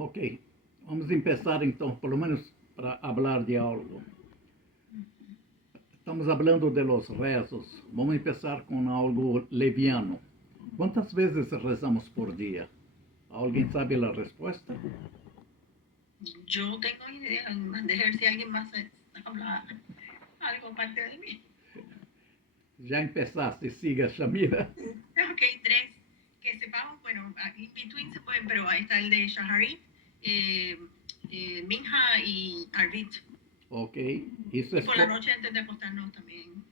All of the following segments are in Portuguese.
Ok, vamos começar então, pelo menos para falar de algo. Estamos falando de los rezos. Vamos começar com algo leviano. Quantas vezes rezamos por dia? ¿Alguien sabe a resposta? Yo tengo idea, de ver si alguien más habla algo aparte de mí. Já começaste, siga, Shamira. Ok, tres. Que sepamos, bueno, in between se pueden, pero ahí está el de Shaharit, Minha y Arvit. Ok, isso y por la noche antes de acostarnos también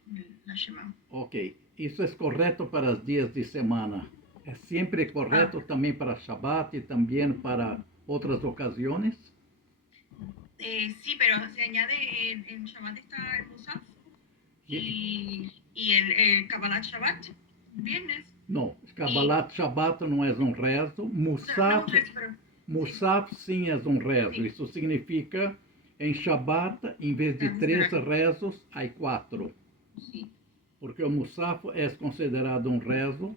la Shema. Ok, isso é correto para os dias de semana. É sempre correto também para Shabbat e também para outras ocasiões? Sí, pero se añade, en Shabbat está el Musaf y el Kabbalat Shabbat, viernes. Não, Kabbalat Shabbat não é um rezo. Musaf, Musaf sim é um rezo. Sim. Isso significa, em Shabbat, em vez de 3 rezos, há 4. Sim. Porque o Musaf é considerado um rezo,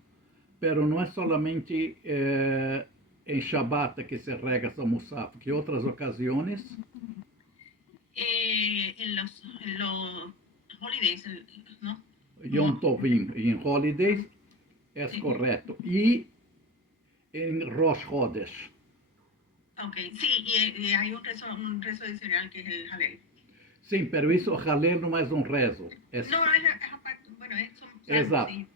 pero não é solamente em Shabbat que se rega o Musaf, que outras ocasiões? En los holidays, ¿no? Yom Tovim e em holidays é correto. E em Rosh Chodesh. Ok, sí, y hay un rezo adicional que es el Halel. Sim, pero isso, Halel não é um rezo. No, es aparte, bueno, son exato. Sí.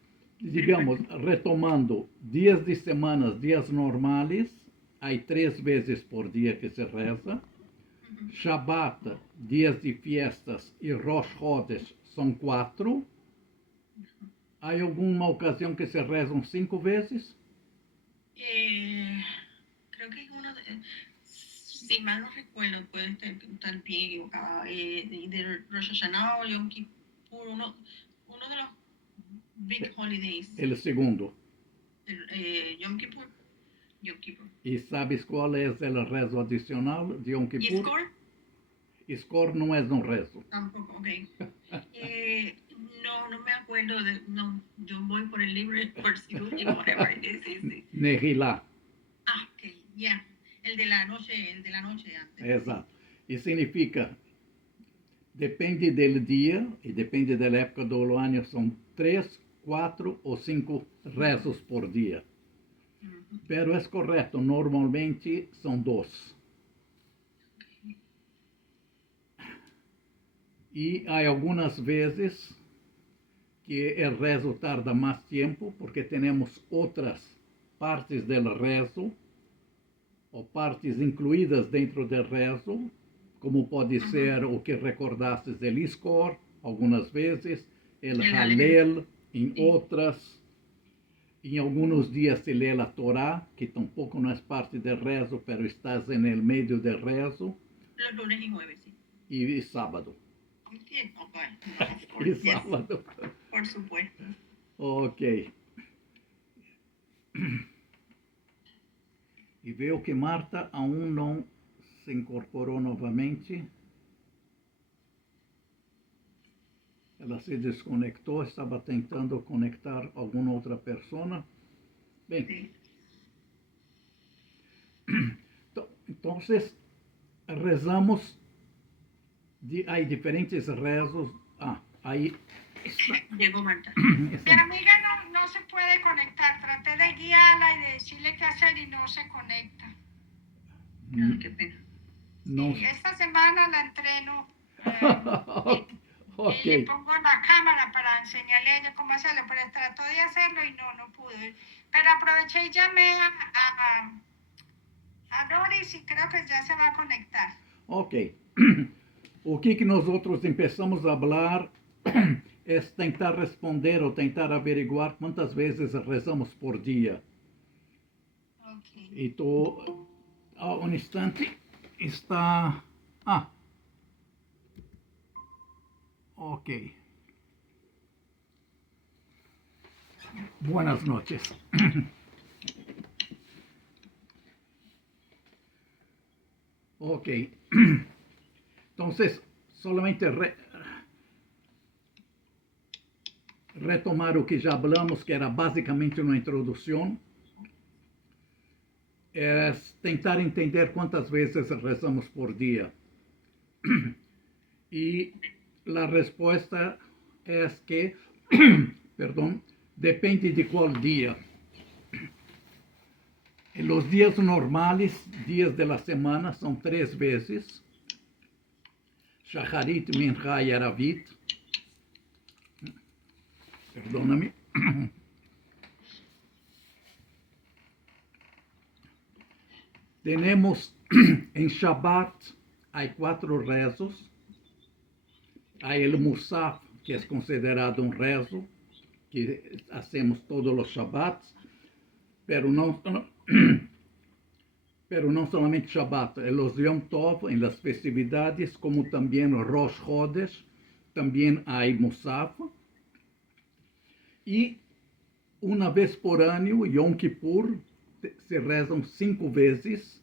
Digamos, retomando, dias de semanas, dias normais, há 3 vezes por dia que se reza. Shabbat, dias de fiestas e Rosh Chodesh são 4. Há alguma ocasião que se rezam 5 vezes? Creo que es uno de, si mal no recuerdo, puede estar bien equivocada, de Rosh Hashanah o Yom Kippur, uno de los big holidays. El segundo. Yom Kippur. Yom Kippur. E sabes qual é o rezo adicional de Yom Kippur? Iskor? Iskor não é um rezo. Tampoco, ok. No me acuerdo, no, yo voy por el libro, por si último, whatever. Sí. Nehilá. Ah, ok, ya. Yeah. El de la noche antes. Exato. E significa, depende do dia e depende da época do ano, são 3, 4 ou 5 rezos por dia. Pero é correto, normalmente são 2. E há algumas vezes que o rezo tarda mais tempo, porque temos outras partes do rezo, ou partes incluídas dentro do rezo, como pode ser o que recordastes do Iskor, algumas vezes, o Halel, em outras. Em alguns dias se lê a Torá, que tampouco não é parte do rezo, mas estás no meio do rezo. Los lunes y jueves, sí. E sábado. Okay. E sábado. Por supuesto. Ok. E vejo que Marta aún não se incorporou novamente. Ela se desconectou, estava tentando conectar alguma outra pessoa. Bem, sí. Então, rezamos, há diferentes rezos. Aí está. Llegó Marta. Mi amiga no se puede conectar. Traté de guiarla y de decirle qué hacer y no se conecta. Qué pena. No. Sí, esta semana la entreno. Ok. Y le pongo la cámara para enseñarle a ella cómo hacerlo, pero trató de hacerlo y no pudo. Pero aproveché y llamé a Doris y creo que ya se va a conectar. Ok. O que nós outros começamos a falar é tentar responder ou tentar averiguar quantas vezes rezamos por dia. Ok. Então, um instante, está... Ok. Buenas noches. Ok. Entonces, solamente retomar o que já falamos, que era basicamente uma introdução. es tentar entender cuántas veces rezamos por día. Y la respuesta es que, perdón, depende de cuál día. En los días normales, días de la semana, son 3 veces. Shacharit, Mincha y Aravit. Perdóname. Tenemos en Shabbat, hay 4 rezos. Hay el Musaf, que es considerado un rezo, que hacemos todos los Shabbats, pero no solamente Shabbat, en los Yom Tov, en las festividades, como también Rosh Chodesh, también hay Musaf. Y una vez por año, Yom Kippur, se rezan 5 veces,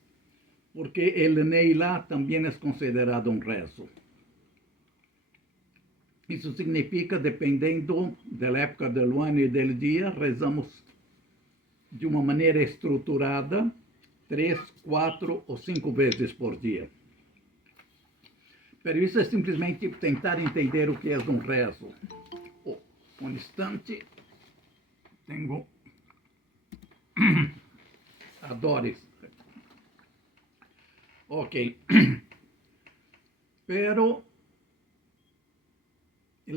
porque el Neilá también es considerado un rezo. Isso significa, dependendo da época do ano e do dia, rezamos de uma maneira estruturada 3, 4 ou 5 vezes por dia. Pero isso é simplesmente tentar entender o que é um rezo. Oh, um instante. Tenho a Doris. Ok. Pero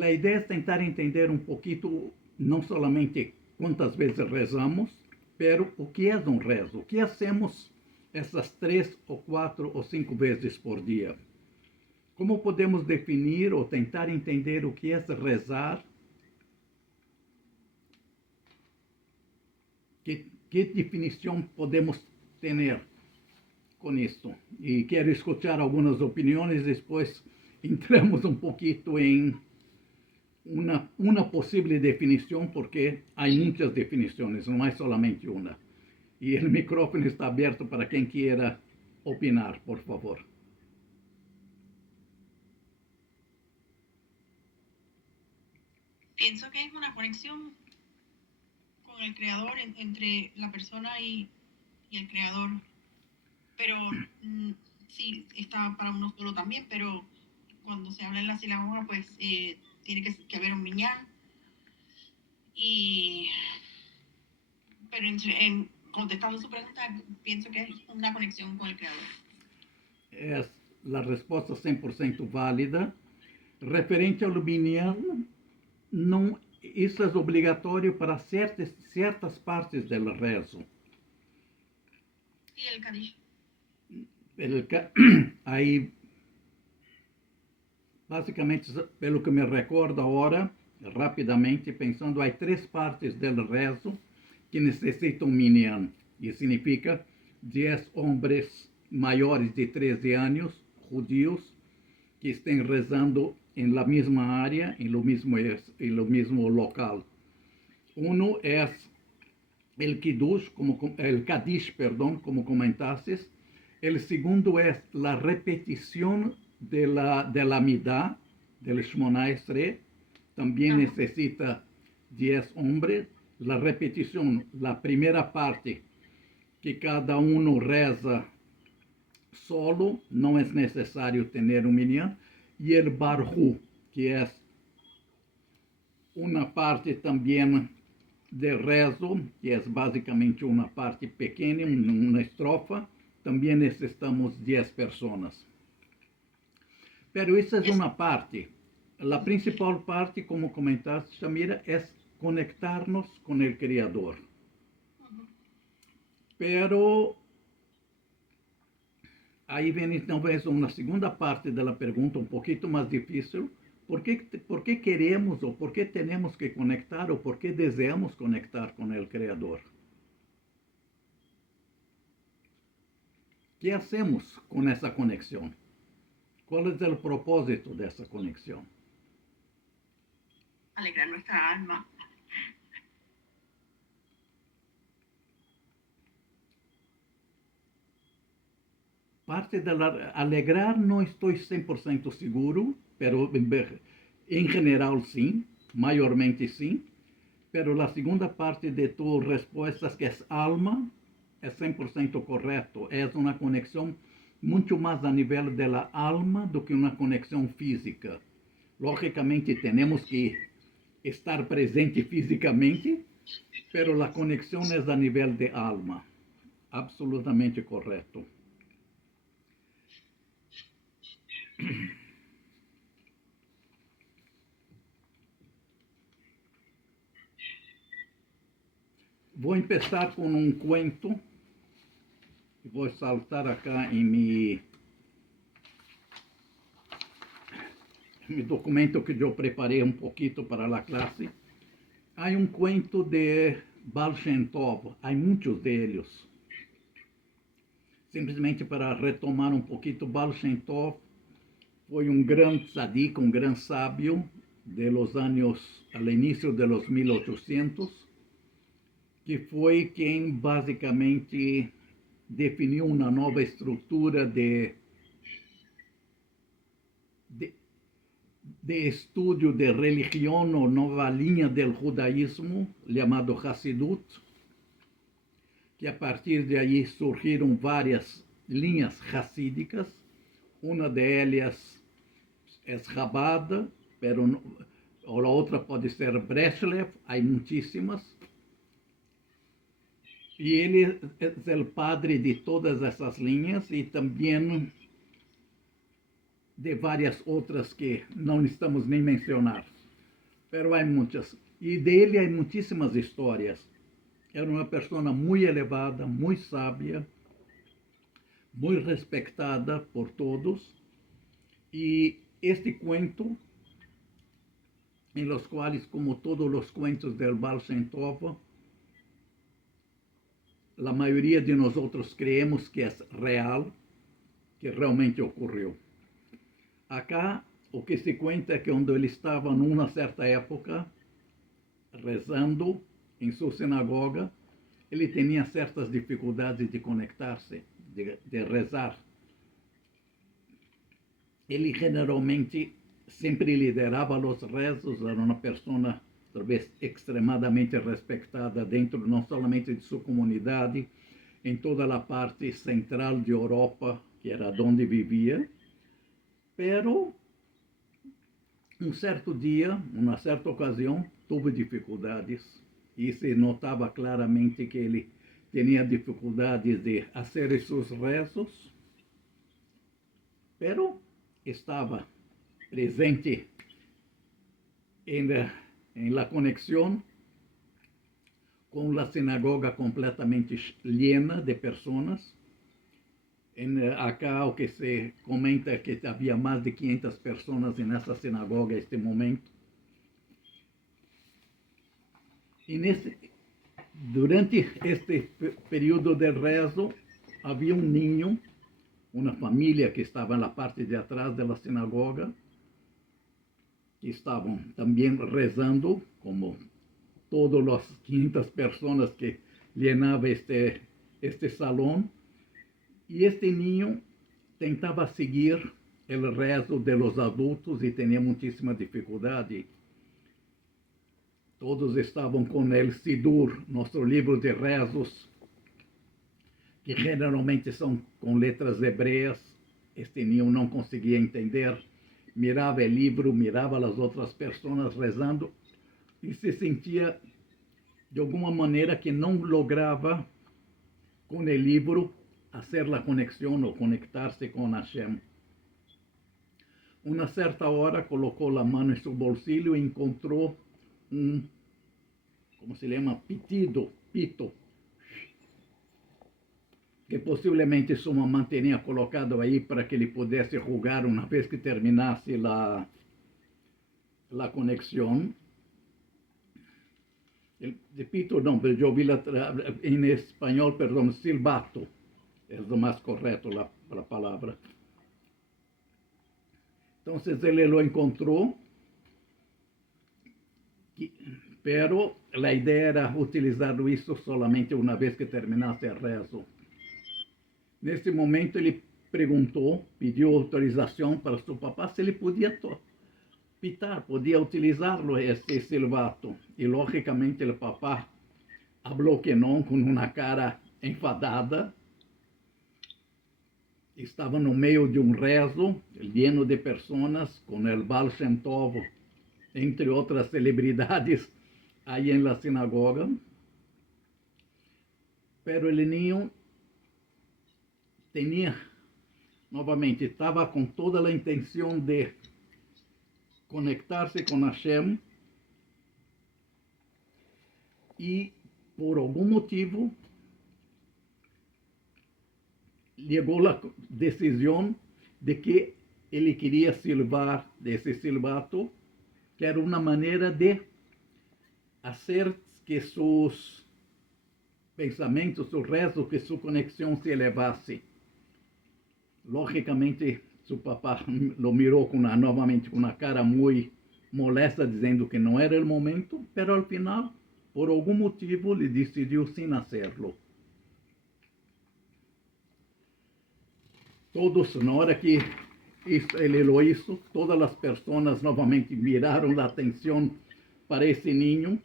a ideia é tentar entender um pouquinho, não somente quantas vezes rezamos, pero o que é um rezo, o que hacemos essas 3 ou 4 ou 5 vezes por dia. Como podemos definir ou tentar entender o que é rezar? Que definição podemos ter com isso? E quero escutar algumas opiniões, depois entramos um pouquinho em uma possível definição, porque há muitas definições, não é solamente uma. E o microfone está aberto para quem queira opinar, por favor. Pienso que es una conexión con el creador, entre la persona y el creador. Pero sí, está para uno solo también, pero cuando se habla en la sinagoga, pues tiene que haber un minyan. Pero contestando su pregunta, pienso que es una conexión con el creador. É a resposta 100% válida. Referente ao minyan, não, isso é obrigatório para certas partes do rezo. ¿Y el Kadish? Aí, basicamente, pelo que me recordo agora, rapidamente pensando, há 3 partes do rezo que necessitam minyan. E significa 10 homens maiores de 13 anos, judíos, que estén rezando en la misma área, en lo mismo local. Uno es el Kadish, como comentaste. El segundo es la repetición de la Midá, del Shmona Esrei. También necesita 10 hombres. La repetición, la primera parte, que cada uno reza solo, não é necessário ter minyan, e o barhu, que é uma parte também de rezo, que é basicamente uma parte pequena, uma estrofa, também necessitamos 10 pessoas. Pero isso é uma parte. A principal parte, como comentaste, Shamira, é conectar-nos com o Criador. Pero aí vem talvez uma segunda parte da pergunta, um pouquinho mais difícil. Por que queremos, ou por que temos que conectar, ou por que desejamos conectar com o Criador? O que hacemos com essa conexão? Qual é o propósito dessa conexão? Alegrar nuestra alma. Parte de alegrar não estou 100% seguro, pero em geral sim, maiormente sim. Pero a segunda parte de tu resposta, que é alma, é 100% correto. É uma conexão muito mais a nível da alma do que uma conexão física. Logicamente, temos que estar presente fisicamente, pero a conexão é a nível de alma. Absolutamente correto. Vou começar com um cuento. Vou saltar acá em meu documento que eu preparei um pouquinho para a classe. Há um cuento de Baal Shem Tov, há muitos deles. Simplesmente para retomar um pouquinho, Baal Shem Tov foi um grande tzadik, um grande sábio de los anos, ao início de los 1800, que foi quem basicamente definiu uma nova estrutura de estudo de religião ou nova linha do judaísmo, chamado Hassidut, que a partir de aí surgiram várias linhas hassídicas. Uma delas é Chabad, a outra pode ser Breslev, há muitíssimas. E ele é o padre de todas essas linhas e também de várias outras que não estamos nem mencionar. Pero há muitas. E dele há muitíssimas histórias. Era uma pessoa muito elevada, muito sábia, muito respeitada por todos. E este cuento, em los quais, como todos os cuentos del Baal Shem Tov, a maioria de nós outros creemos que é real, que realmente ocorreu. Acá, o que se conta é que quando ele estava numa certa época, rezando em sua sinagoga, ele tinha certas dificuldades de conectar-se, de rezar. Ele generalmente sempre liderava os rezos, era uma pessoa talvez extremadamente respeitada dentro não somente de sua comunidade, em toda a parte central de Europa, que era onde vivia. Pero, um certo dia, uma certa ocasião, teve dificuldades e se notava claramente que ele tinha dificuldades de fazer seus rezos, pero estava presente em la conexão com a sinagoga completamente llena de pessoas. Acá o que se comenta é que havia mais de 500 pessoas nessa sinagoga neste momento. E durante este período de rezo, havia um ninho, uma família que estava na parte de atrás da sinagoga, que estavam também rezando, como todas as 500 pessoas que llenavam este salão. E este ninho tentava seguir o rezo de los adultos e tinha muitíssima dificuldade. Todos estavam com o Sidur, nosso livro de rezos, que geralmente são com letras hebreias. Este ninho não conseguia entender, mirava o livro, mirava as outras pessoas rezando e se sentia de alguma maneira que não lograva com o livro fazer a conexão ou conectar-se com Hashem. Uma certa hora colocou a mão em seu bolsillo e encontrou como se chama, pito, que possivelmente sua mamãe tinha colocado aí para que ele pudesse jogar uma vez que terminasse a conexão. De pito não, eu ouvi em espanhol, perdão, silbato. É o mais correto a palavra. Então, ele lo encontrou, pero a ideia era utilizar isso solamente uma vez que terminasse o rezo. Nesse momento, ele perguntou, pediu autorização para seu papá se ele podia pitar, podia utilizá-lo, este silbato. E, logicamente, o papá falou que não, com uma cara enfadada. Estava no meio de um rezo, lleno de pessoas, com el Baal Shem Tov, entre outras celebridades, aí na sinagoga. Pero el niño tinha, novamente, estava com toda a intenção de conectar-se com Hashem e, por algum motivo, chegou a decisão de que ele queria silbar desse silbato, que era uma maneira de fazer que seus pensamentos, su rezo, que su conexão se elevasse. Logicamente, su papá lo mirou novamente com uma cara muito molesta, dizendo que não era o momento, mas al final, por algum motivo, ele decidiu sem hacerlo. Todos, na hora que ele lo hizo, todas as pessoas novamente miraram a atenção para esse ninho.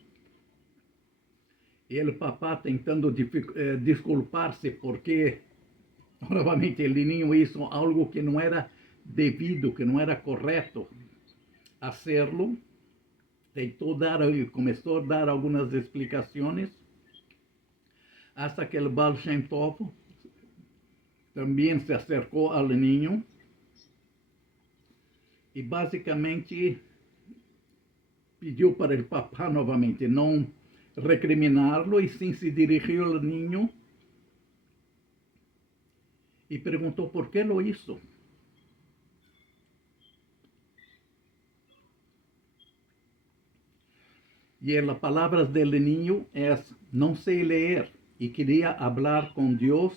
E o papá tentando desculpar-se porque, novamente, o ninho hizo algo que não era devido, que não era correto hacerlo. Começou a dar algumas explicações, hasta que o Baal Shem Tov também se acercou ao ninho e basicamente pediu para o papá novamente não recriminá-lo, e sim se dirigiu ao ninho e perguntou por que lo hizo. E as palavras do ninho é: não sei ler e queria falar com Deus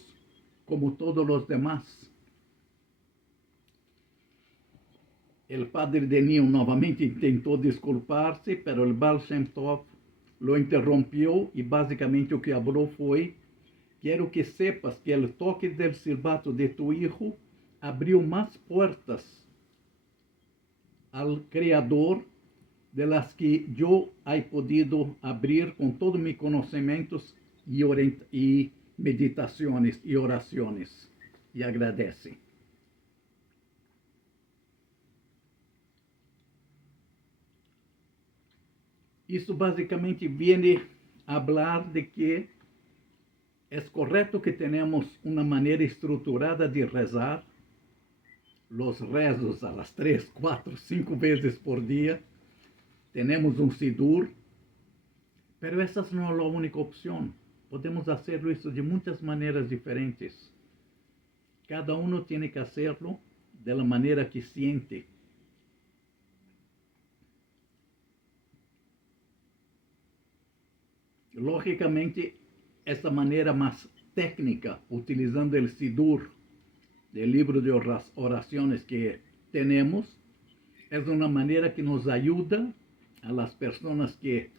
como todos os demás. O padre de ninho novamente tentou desculpar-se, mas o Baal Shem Tov lo interrompeu e basicamente o que falou foi: quero que sepas que o toque del silbato de tu hijo abriu mais portas ao Criador de las que eu he podido abrir com todos meus conhecimentos e meditações e orações. E agradece. Isso basicamente vem a falar de que é correto que tenhamos uma maneira estruturada de rezar, os rezos a las 3, 4, 5 vezes por dia. Temos um sidur, mas essa não é a única opção. Podemos fazer isso de muitas maneiras diferentes. Cada um tem que fazê-lo da maneira que siente. Logicamente, essa maneira mais técnica, utilizando o Sidur, do livro de orações que temos, é uma maneira que nos ajuda a las pessoas que,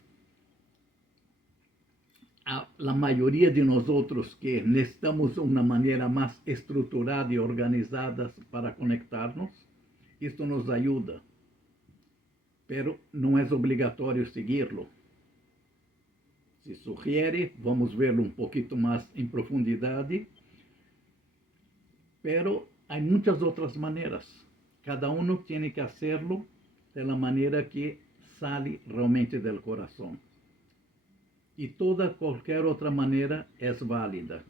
a maioria de nós outros que necessitamos uma maneira mais estruturada e organizada para conectar-nos. Isto nos ajuda, pero não é obrigatório seguir-lo. Se sugere, vamos verlo um pouquinho mais em profundidade, pero há muitas outras maneiras. Cada um tem que fazê-lo da maneira que sale realmente do coração. E qualquer outra maneira é válida.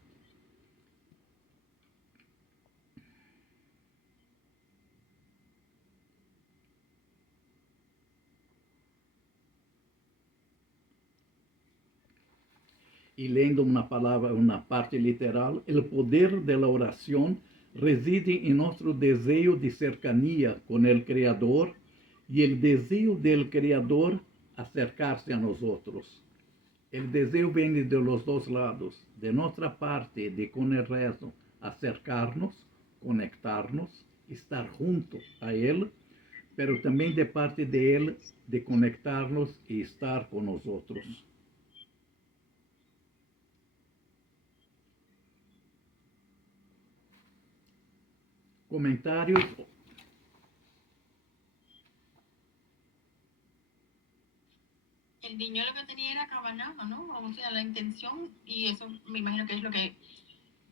E lendo uma parte literal, o poder da oração reside em nosso desejo de cercania com o Criador e o desejo do Criador acercar-se a nós outros. O desejo vem de los dois lados. De nossa parte, de com o rezo, acercar-nos, conectar-nos, estar junto a Ele, pero também de parte de Ele, de conectar-nos e estar com nós outros. Comentários? el niño lo que tenía era Kavaná, ¿no? O sea, la intención, y eso me imagino que es lo que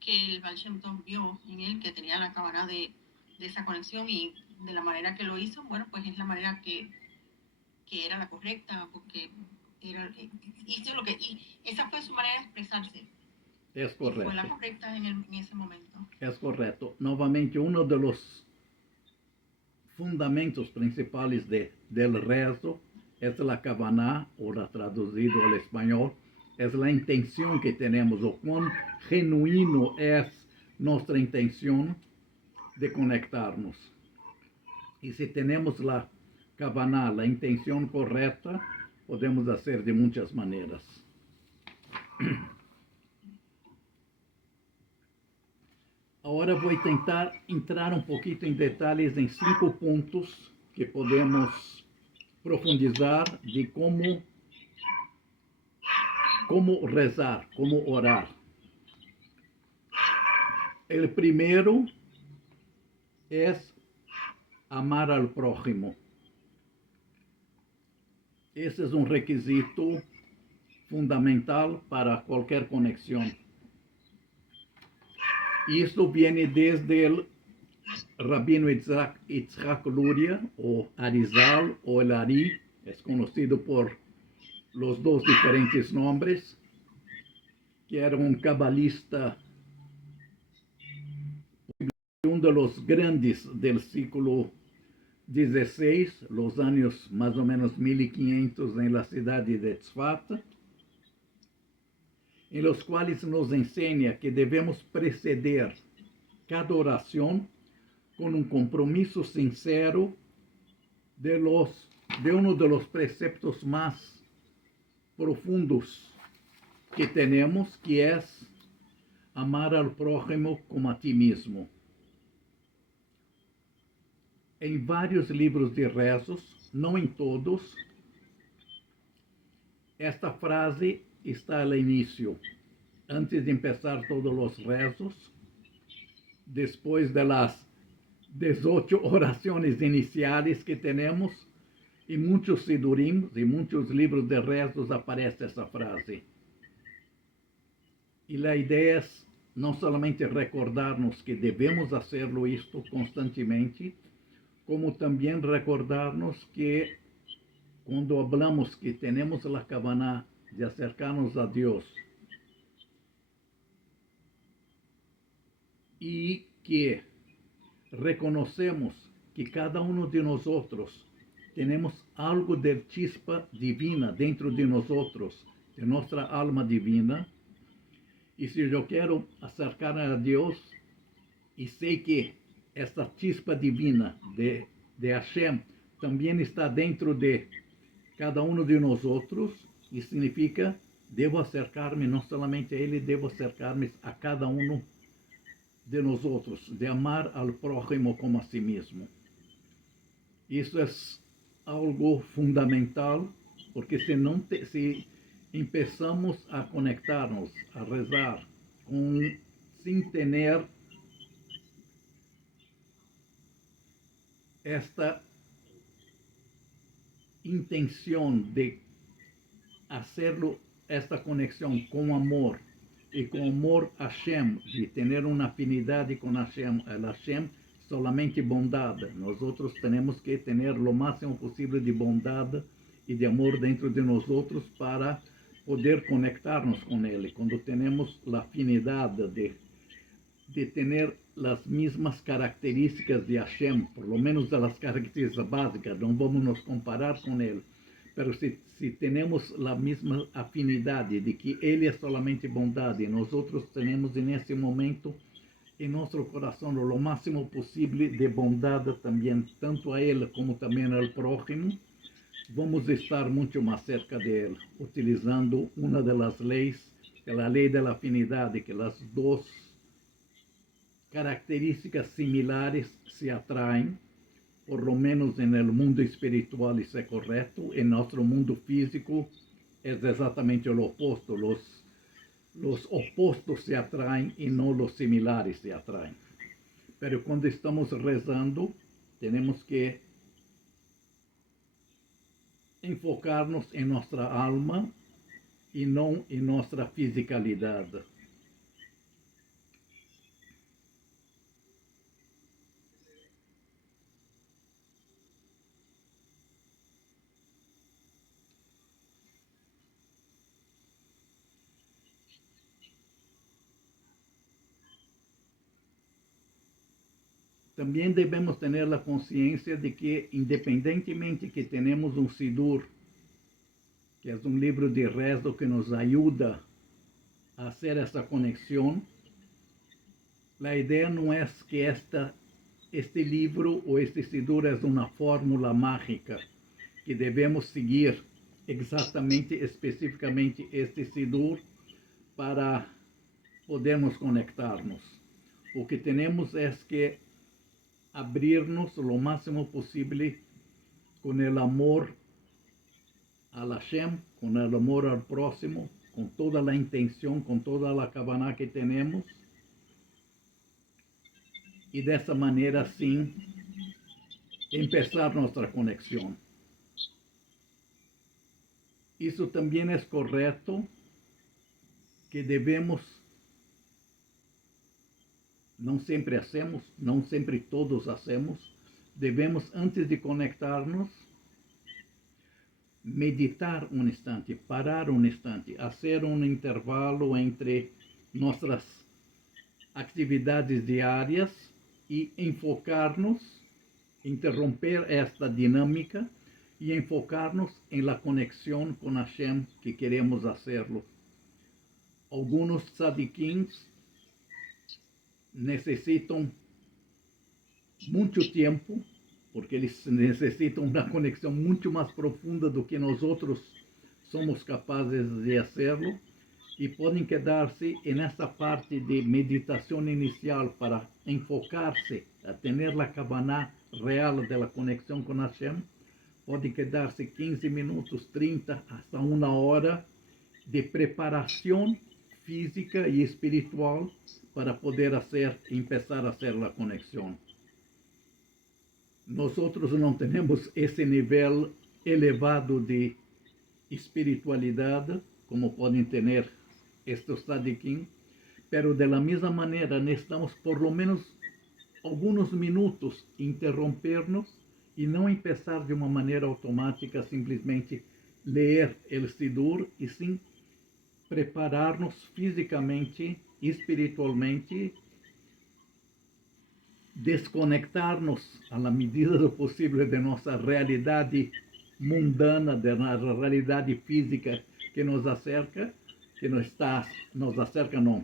el Baal Shem Tov vio en él, que tenía la Kavaná de esa conexión, y de la manera que lo hizo, bueno, pues es la manera que era la correcta, porque era, hizo lo que, y esa fue su manera de expresarse, Es y fue la correcto. correcta en ese momento. Es correcto. Nuevamente, uno de los fundamentos principales del rezo es la kavaná, ahora traducido al español, es la intención que tenemos, o cuán genuino es nuestra intención de conectarnos. Y si tenemos la kavaná, la intención correcta, podemos hacer de muchas maneras. Ahora voy a tentar entrar un poquito en detalles en 5 puntos que podemos profundizar de cómo rezar, cómo orar. El primero es amar al prójimo. Ese es un requisito fundamental para cualquier conexión. Y esto viene desde el Rabino Yitzhak Luria, o Arizal, o el Ari, es conocido por los dos diferentes nombres, que era un cabalista, uno de los grandes del siglo XVI, los años más o menos 1500 en la ciudad de Tzfat, en los cuales nos enseña que debemos preceder cada oración con un compromiso sincero de uno de los preceptos más profundos que tenemos, que es amar al prójimo como a ti mismo. En varios libros de rezos, no en todos, esta frase está al inicio, antes de empezar todos los rezos, después de las 18 oraciones iniciales que tenemos, en muchos sidurim, en muchos libros de rezos aparece esa frase. Y la idea es no solamente recordarnos que debemos hacerlo esto constantemente, como también recordarnos que cuando hablamos que tenemos la kavaná de acercarnos a Dios y que reconocemos que cada uno de nosotros tenemos algo de chispa divina dentro de nosotros, de nuestra alma divina, y si yo quiero acercarme a Dios y sé que esta chispa divina de Hashem también está dentro de cada uno de nosotros, y significa, debo acercarme no solamente a Él, debo acercarme a cada uno de nosotros, de amar al prójimo como a sí mismo. Isso é algo fundamental, porque se empezamos a conectarnos, a rezar, sin tener esta intención de hacerlo, esta conexión con amor y con amor a Hashem, de tener una afinidad con Hashem, el Hashem solamente bondad. Nosotros tenemos que tener lo máximo posible de bondad y de amor dentro de nosotros para poder conectarnos con Él. Cuando tenemos la afinidad de tener las mismas características de Hashem, por lo menos de las características básicas, no vamos a nos comparar con Él, pero si tenemos la misma afinidad de que Él es solamente bondad y nosotros tenemos en ese momento en nuestro corazón lo máximo posible de bondad también, tanto a Él como también al prójimo, vamos a estar mucho más cerca de Él, utilizando una de las leyes, la ley de la afinidad, de que las dos características similares se atraen, por lo menos en el mundo espiritual, eso es correcto. En nuestro mundo físico es exactamente lo opuesto. Los opuestos se atraen y no los similares se atraen. Pero cuando estamos rezando, tenemos que enfocarnos en nuestra alma y no en nuestra fisicalidad. También debemos tener la conciencia de que independientemente que tenemos un Sidur, que es un libro de rezo que nos ayuda a hacer esa conexión, la idea no es que este libro o este Sidur es una fórmula mágica, que debemos seguir exatamente, especificamente este Sidur para podermos conectarnos. O que tenemos es que abrirnos lo máximo posible con el amor al Hashem, con el amor al próximo, con toda la intención, con toda la cabana que tenemos. Y de esa manera, sí, empezar nuestra conexión. Eso también es correcto, que debemos, no siempre hacemos, no siempre todos hacemos, debemos antes de conectarnos, meditar un instante, parar un instante, hacer un intervalo entre nuestras actividades diarias y enfocarnos, interromper esta dinámica y enfocarnos en la conexión con Hashem que queremos hacerlo. Algunos tzadikins necesitan mucho tiempo, porque eles necessitam uma conexão muito mais profunda do que nós outros somos capazes de hacerlo, e podem quedar-se nessa parte de meditação inicial para enfocar-se a ter a cabana real da conexão com Hashem. Podem quedar-se 15 minutos, 30, hasta uma hora de preparação física e espiritual para poder empezar a hacer a conexão. Nosotros não temos esse nível elevado de espiritualidade como podem ter estes tzadikim, pero de la mesma maneira necessitamos por lo menos alguns minutos interrompernos e não empezar de uma maneira automática simplesmente ler el Sidur, e sim preparar-nos fisicamente, espiritualmente, desconectar-nos à medida do possível de nossa realidade mundana, da realidade física que nos acerca, que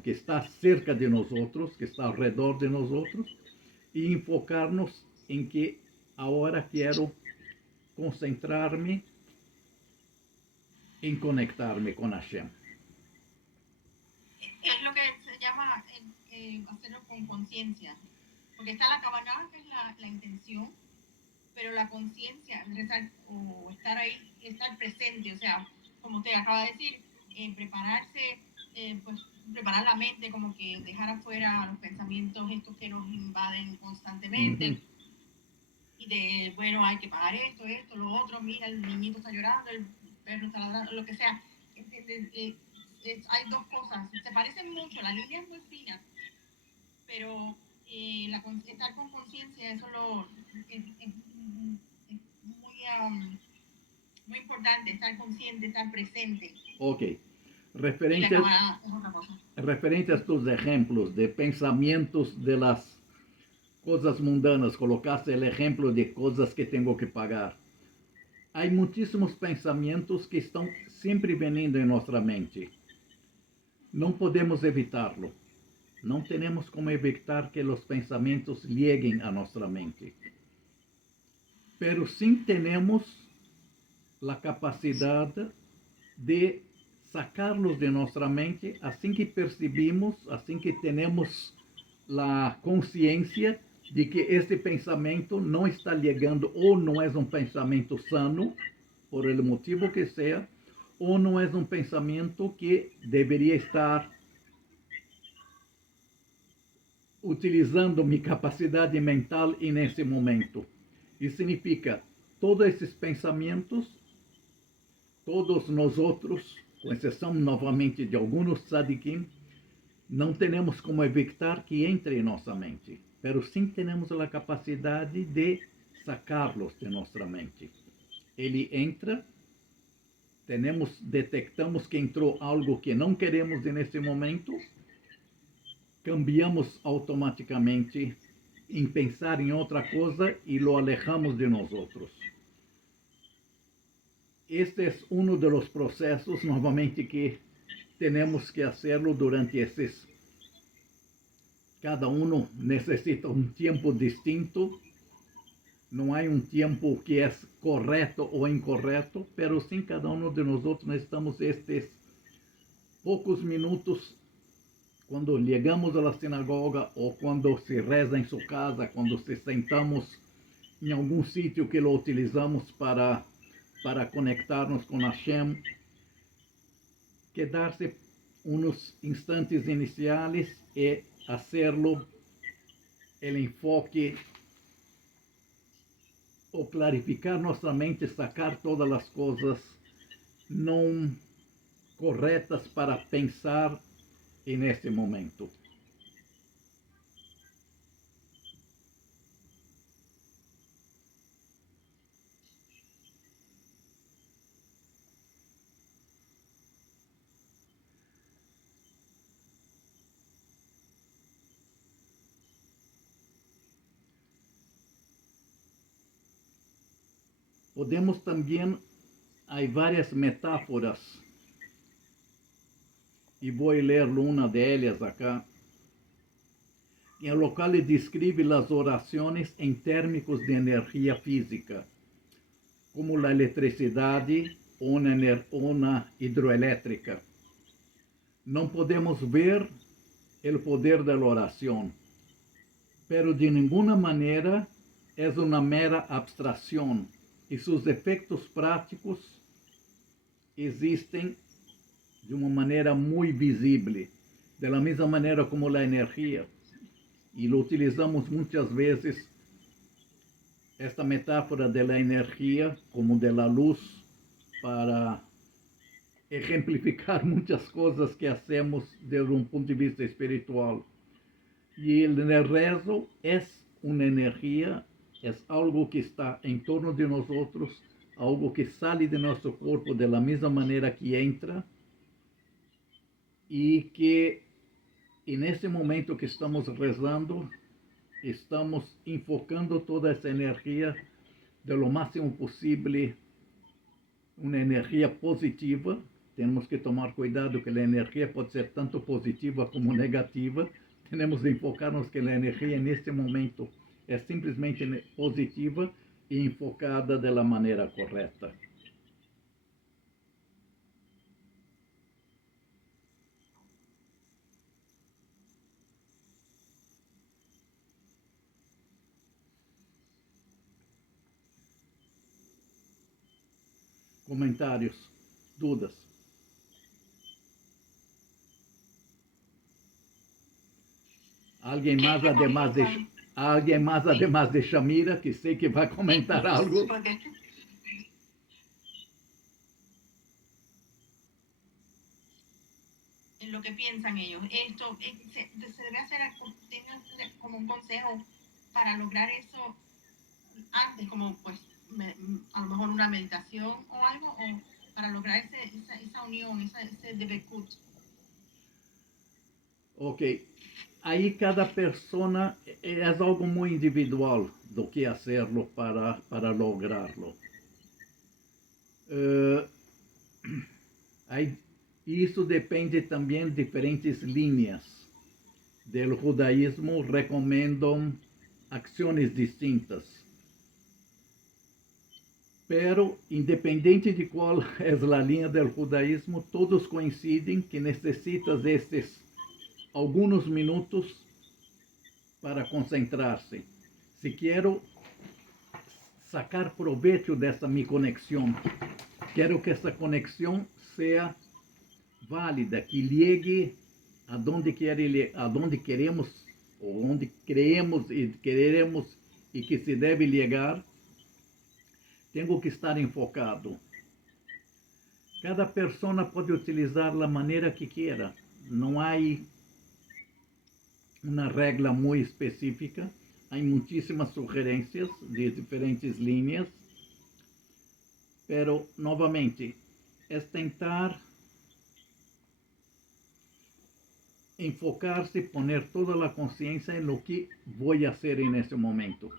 que está cerca de nós outros, que está ao redor de nós outros, e enfocar-nos em que agora quero concentrar-me em conectar-me com Hashem. Es lo que se llama hacerlo con conciencia. Porque está la cabana, que es la intención, pero la conciencia, rezar o estar ahí, estar presente, o sea, como te acaba de decir, prepararse, pues preparar la mente, como que dejar afuera los pensamientos estos que nos invaden constantemente. Uh-huh. Y de, bueno, hay que pagar esto, lo otro, mira, el niñito está llorando, el perro está ladrando, lo que sea. Hay dos cosas, se parecen mucho, la línea es muy fina, pero estar con conciencia, eso es muy importante, estar consciente, estar presente. Ok. Referente a tus ejemplos de pensamientos de las cosas mundanas, colocaste el ejemplo de cosas que tengo que pagar. Hay muchísimos pensamientos que están siempre viniendo en nuestra mente. No podemos evitarlo. No tenemos como evitar que los pensamientos lleguen a nuestra mente. Pero sí tenemos la capacidad de sacarlos de nuestra mente assim que percibimos, assim que temos la consciência de que este pensamento não está chegando, ou não é um pensamento sano, por el motivo que seja, ou não é um pensamento que deveria estar utilizando minha capacidade mental nesse momento. Isso significa, todos esses pensamentos todos nós outros, com exceção novamente de alguns tzadikim, não temos como evitar que entre em nossa mente, pero sim temos a capacidade de sacá-los de nossa mente. Ele entra, detectamos que entrou algo que não queremos nesse momento, cambiamos automaticamente em pensar em outra coisa e lo alejamos de nós outros. Este é um dos processos, novamente, que temos que hacerlo durante esses. Cada um necessita um tempo distinto. Não há um tempo que é correto ou incorreto, pero sim cada um de nós outros necessitamos estes poucos minutos quando chegamos à sinagoga ou quando se reza em sua casa, quando se sentamos em algum sítio que lo utilizamos para conectarnos com Hashem, quedar-se uns instantes iniciais e hacerlo el enfoque ou clarificar nossa mente, sacar todas as coisas não corretas para pensar nesse momento. Podemos também, há várias metáforas, e vou ler uma delas acá, em o qual descreve as orações em térmicos de energia física, como a eletricidade ou uma hidroelétrica. Não podemos ver o poder da oração, pero de nenhuma maneira é uma mera abstração, e seus efeitos práticos existem de uma maneira muito visível, da mesma maneira como a energia. E lo utilizamos muitas vezes, esta metáfora da energia, como da luz, para exemplificar muitas coisas que hacemos desde um ponto de vista espiritual. E o rezo é uma energia, é algo que está em torno de nós outros, algo que sai de nosso corpo da mesma maneira que entra, e que nesse momento que estamos rezando, estamos enfocando toda essa energia de lo máximo possível, uma energia positiva. Temos que tomar cuidado que a energia pode ser tanto positiva como negativa. Temos de enfocar-nos que a energia neste momento é simplesmente positiva e enfocada da maneira correta. Comentários, dúvidas? Alguém mais además de Shamira, que sei que vai comentar algo? En lo que piensan ellos. Esto se debe hacer como un consejo para lograr eso antes, como pues a lo mejor una meditación o algo, o para lograr esa unión, ese debekut. Ok. Aí cada persona é algo muito individual do que hacerlo para lograrlo. Isso depende também de diferentes linhas do judaísmo, recomendam ações distintas. Pero, independente de qual é a linha do judaísmo, todos coincidem que necessitas estes alguns minutos para concentrar-se. Se quero sacar proveito dessa minha conexão, quero que essa conexão seja válida, que chegue aonde queremos, ou onde queremos e que se deve chegar. Tenho que estar enfocado. Cada persona pode utilizar da maneira que queira. Não há uma regra muito específica. Há muitíssimas sugerências de diferentes linhas. Pero, novamente, é tentar enfocar-se, poner toda a consciência em lo que vou fazer nesse momento.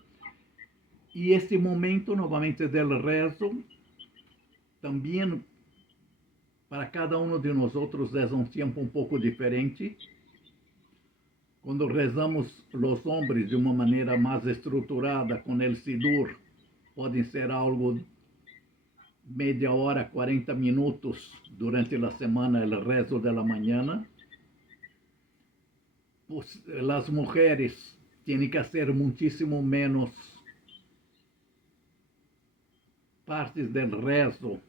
E este momento, novamente, del rezo, também para cada um de nós é um tempo um pouco diferente. Quando rezamos os homens de uma maneira mais estruturada, com o Sidur, pode ser algo meia hora, 40 minutos durante a semana, o rezo da manhã. As mulheres têm que fazer muitíssimo menos partes do rezo.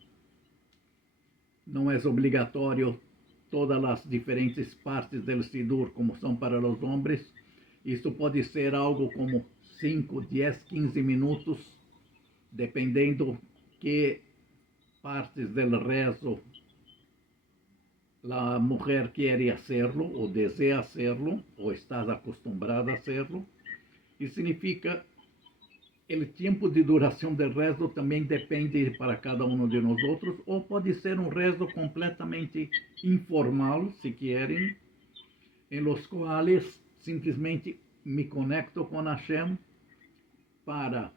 Não é obrigatório todas as diferentes partes do Sidur como são para os homens. Isso pode ser algo como 5, 10, 15 minutos, dependendo que partes do rezo a mulher quer hacerlo, ou deseja hacerlo, ou está acostumbrada a hacerlo. E significa o tempo de duração do rezo também depende para cada um de nós outros, ou pode ser um rezo completamente informal, se querem, em los quais simplesmente me conecto com Hashem para,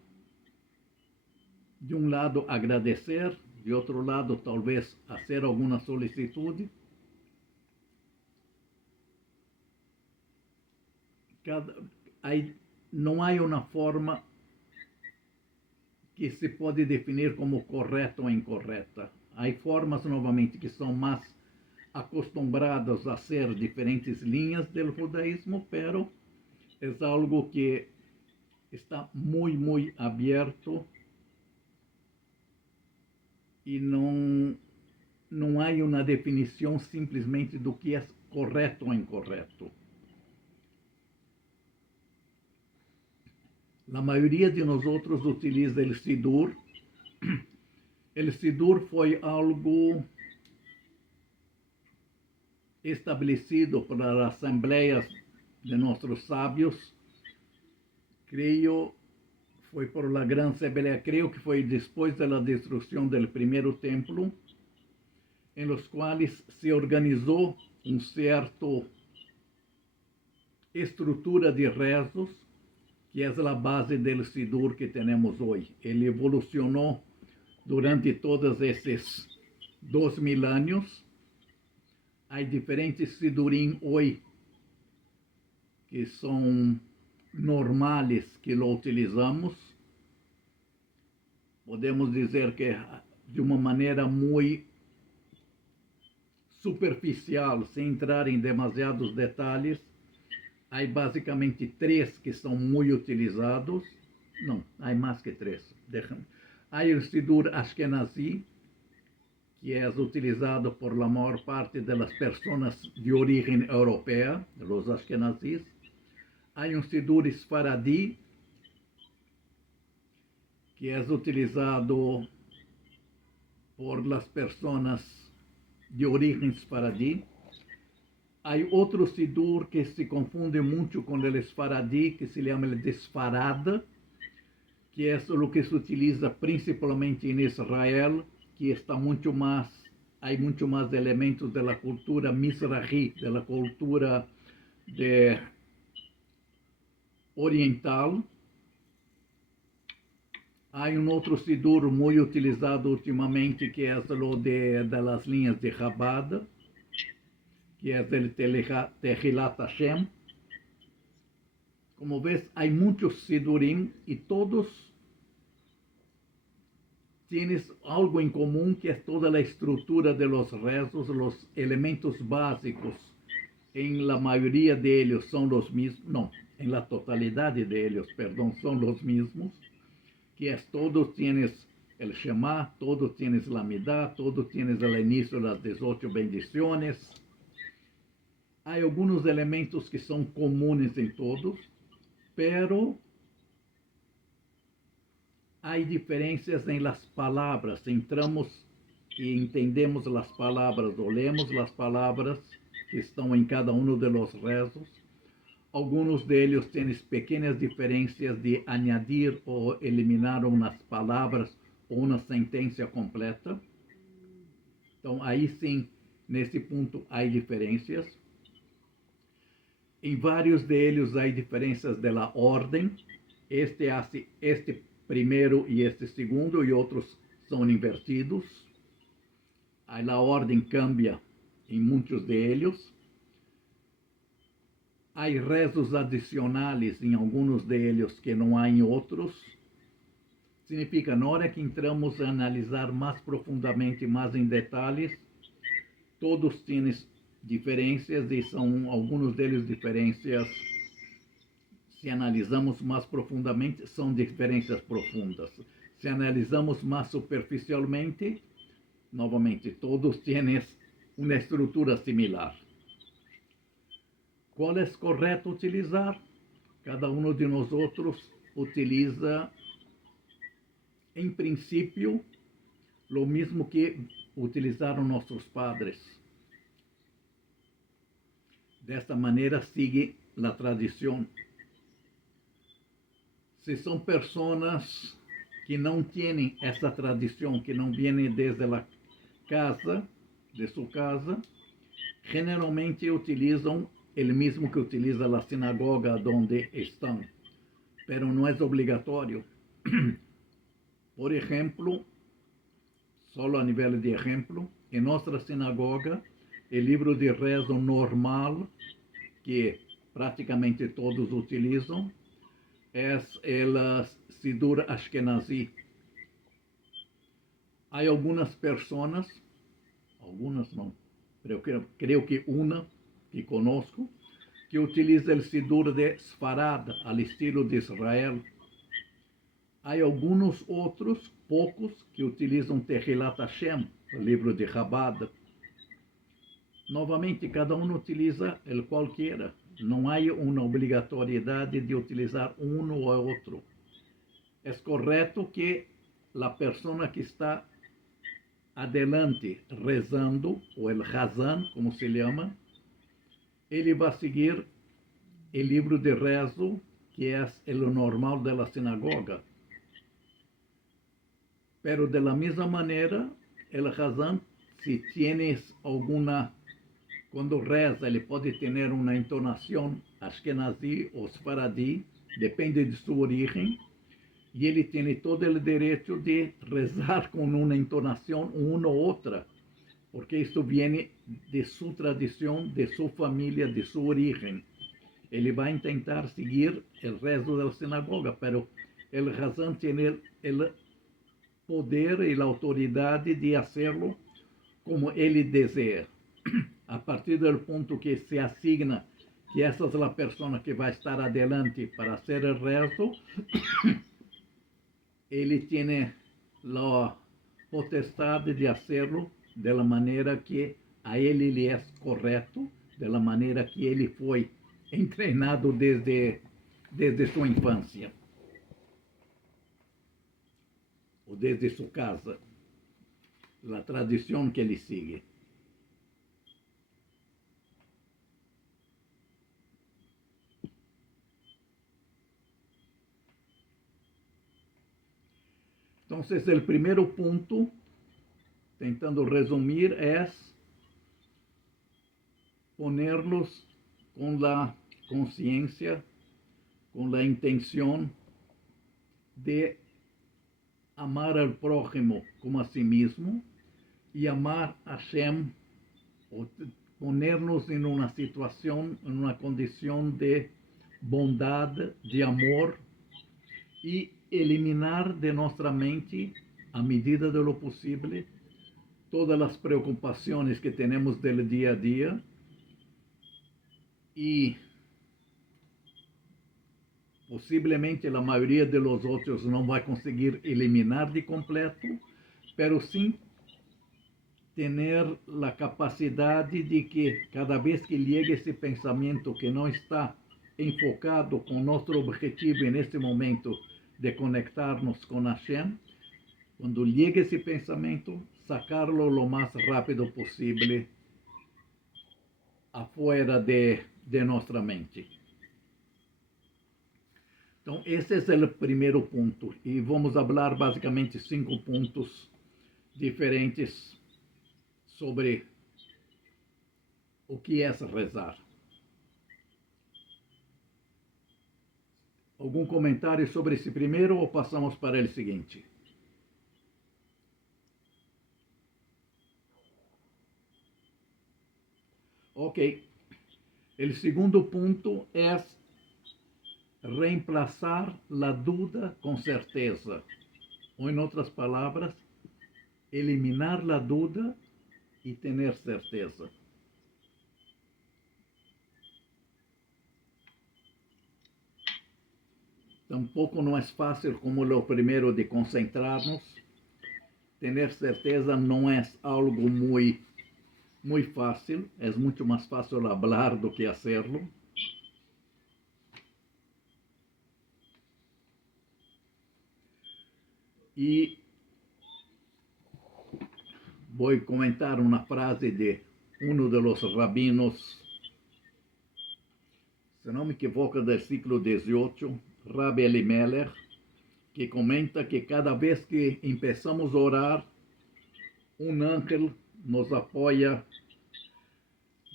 de um lado, agradecer, de outro lado, talvez, fazer alguma solicitude. Não há uma forma que se pode definir como correta ou incorreta. Há formas, novamente, que são mais acostumbradas a ser diferentes linhas do judaísmo, pero é algo que está muito aberto e não há uma definição simplesmente do que é correto ou incorreto. A maioria de nós outros utiliza o Sidur. O Sidur foi algo estabelecido para as assembleias de nossos sábios. Creio foi por la Gran Assembleia, creio que foi depois da destruição do primeiro templo, em los quais se organizou certo estrutura de rezos, que é a base do Sidur que temos hoje. Ele evolucionou durante todos esses 2000 anos. Há diferentes Sidurim hoje que são normais que lo utilizamos. Podemos dizer que de uma maneira muito superficial, sem entrar em demasiados detalhes, há basicamente 3 que são muito utilizados. Não, há mais que 3. Há o Sidur Ashkenazi, que é utilizado por la maior parte das pessoas de origem europeia, os Ashkenazis. Há um Sidur Sfaradi, que é utilizado por las pessoas de origem Sfaradi. Há outro Sidur que se confunde muito com o Sfaradi, que se chama de Sfarad, que é o que se utiliza principalmente em Israel, que está muito mais, há muito mais elementos da cultura Mizrahi, da cultura oriental. Há outro Sidur muito utilizado ultimamente, que é o das linhas de Chabad, que é o Tehilat Hashem. Como vês, há muitos Sidurim e todos têm algo em comum, que é toda a estrutura de los rezos, os elementos básicos. Em la maioria deles são os mesmos, não, em la totalidade deles, perdão, são os mesmos, que é todos tienes el Shema, todos tienes la Midá, todos tienes el início das 18 bendições. Há alguns elementos que são comuns em todos, pero há diferenças em las palavras. Entramos e entendemos as palavras, ou lemos as palavras que estão em cada um dos rezos. Alguns deles têm pequenas diferenças de añadir ou eliminar umas palavras ou uma sentença completa. Então, aí sim, nesse ponto, há diferenças. Em vários deles, há diferenças da ordem. Este hace este primeiro e este segundo, e outros são invertidos. Aí a ordem cambia em muitos deles. Há rezos adicionais em alguns deles que não há em outros. Significa, na hora que entramos a analisar mais profundamente, mais em detalhes, todos têm diferenças e são alguns deles diferenças, se analisamos mais profundamente, são diferenças profundas. Se analisamos mais superficialmente, novamente, todos têm uma estrutura similar. Qual é correto utilizar? Cada um de nós outros utiliza, em princípio, o mesmo que utilizaram nossos padres. Desta maneira, sigue a tradição. Se são pessoas que não têm essa tradição, que não vêm desde a casa, de sua casa, generalmente utilizam o mesmo que utiliza a sinagoga onde estão, pero não é obrigatório. Por exemplo, só a nível de exemplo, em nossa sinagoga, o livro de rezo normal, que praticamente todos utilizam, é o Sidur Ashkenazi. Há algumas pessoas, algumas não, creio que uma que conosco, que utiliza o Sidur de Sfarad, ao estilo de Israel. Há alguns outros, poucos, que utilizam Tehillat Hashem, o livro de Chabad. Novamente, cada um utiliza o qualquer. Não há uma obrigatoriedade de utilizar um ou outro. É correto que a pessoa que está adelante rezando, ou el Hazan, como se chama, ele vai seguir o livro de rezo, que é o normal da sinagoga. Pero de la mesma maneira, el Hazan, se tienes alguma, quando reza, ele pode ter uma entonação ashkenazi ou sfaradi, depende de sua origem, e ele tem todo o direito de rezar com uma entonação uma ou outra, porque isso vem de sua tradição, de sua família, de sua origem. Ele vai tentar seguir o rezo da sinagoga, pero el Hazan tem o poder e a autoridade de fazê-lo como ele deseja. A partir do ponto que se assigna que essa é a pessoa que vai estar adelante para fazer o rezo, ele tem a potestade de fazê-lo da maneira que a ele lhe é correto, da maneira que ele foi treinado desde sua infância, ou desde sua casa, a tradição que ele sigue. Então, o primeiro ponto, tentando resumir, é ponernos com a consciência, com a intenção de amar al prójimo como a si mesmo e amar a Hashem, ou ponernos em uma situação, em uma condição de bondade, de amor, e eliminar de nossa mente, à medida de lo possível, todas as preocupações que temos do dia a dia, e possivelmente a maioria de los outros não vai conseguir eliminar de completo, pero sim ter a capacidade de que cada vez que llegue esse pensamento que não está enfocado com nosso objetivo neste momento de conectar-nos com Hashem, quando llegue esse pensamento, sacarlo lo más rápido posible afuera de nuestra mente. Então, esse é o primeiro ponto. E vamos falar basicamente 5 pontos diferentes sobre o que é rezar. Algum comentário sobre esse primeiro ou passamos para o seguinte? Ok. O segundo ponto é reemplazar a dúvida com certeza. Ou, em outras palavras, eliminar a dúvida e ter certeza. Tampouco não é fácil como o primeiro de concentrarnos. Ter certeza não é algo muito fácil. É muito mais fácil falar do que hacerlo. E vou comentar uma frase de um dos rabinos, se não me equivoco, do século XVIII, Rabbi Elimelech, que comenta que cada vez que começamos a orar, um ángel nos apoia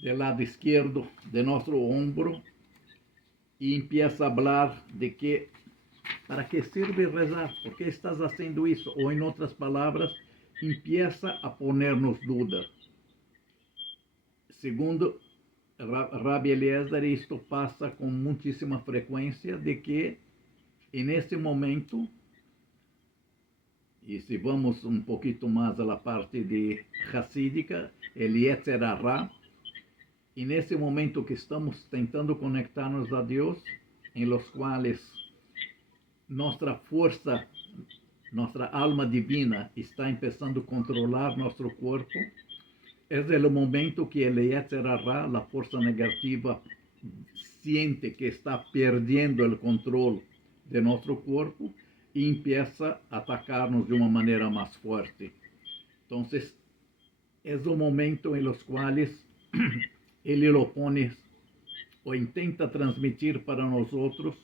do lado esquerdo de nosso ombro e começa a falar de que para que sirve rezar, por que estás fazendo isso? Ou, em outras palavras, começa a poner-nos dúvida. Segundo Rabbi Eliezer, isto passa com muitíssima frequência de que, nesse momento, e se vamos um pouquinho mais à parte de Hassídica, ele Yetzer Hara, e nesse momento que estamos tentando conectar-nos a Deus, em los quais nossa força, nossa alma divina está começando a controlar nosso corpo, é o momento que el Yetzer Hara, a força negativa, siente que está perdendo o controle de nosso corpo e começa a atacar-nos de uma maneira mais forte. Então, é o momento em los quais ele lo pone ou intenta transmitir para nós outros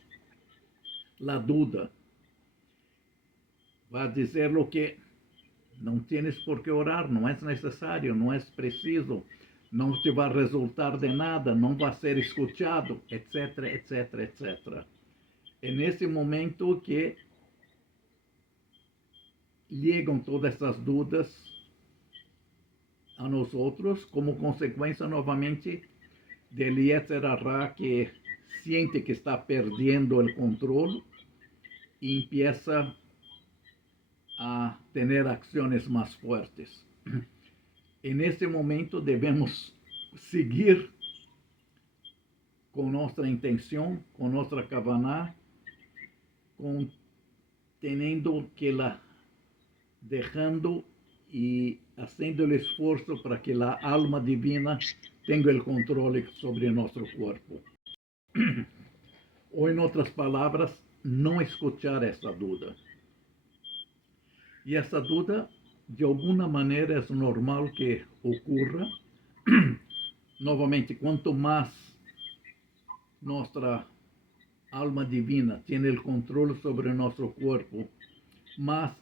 a dúvida. Vai dizer lo que não tienes por que orar, não é necessário, não é preciso, não te vai resultar de nada, não vai ser escutado, etc, etc, etc. É nesse momento que ligam todas essas dúvidas a nós outros, como consequência, novamente, de Yetzer Hara, que sente que está perdendo o controle e empieza a ter ações mais fortes. E nesse momento devemos seguir com nossa intenção, com nossa kavaná, tendo que la deixando e fazendo o esforço para que a alma divina tenha o controle sobre nosso corpo. Ou, em outras palavras, não escutar essa dúvida. E essa dúvida, de alguma maneira, é normal que ocorra. Novamente, quanto mais nossa alma divina tem o controle sobre nosso corpo, mais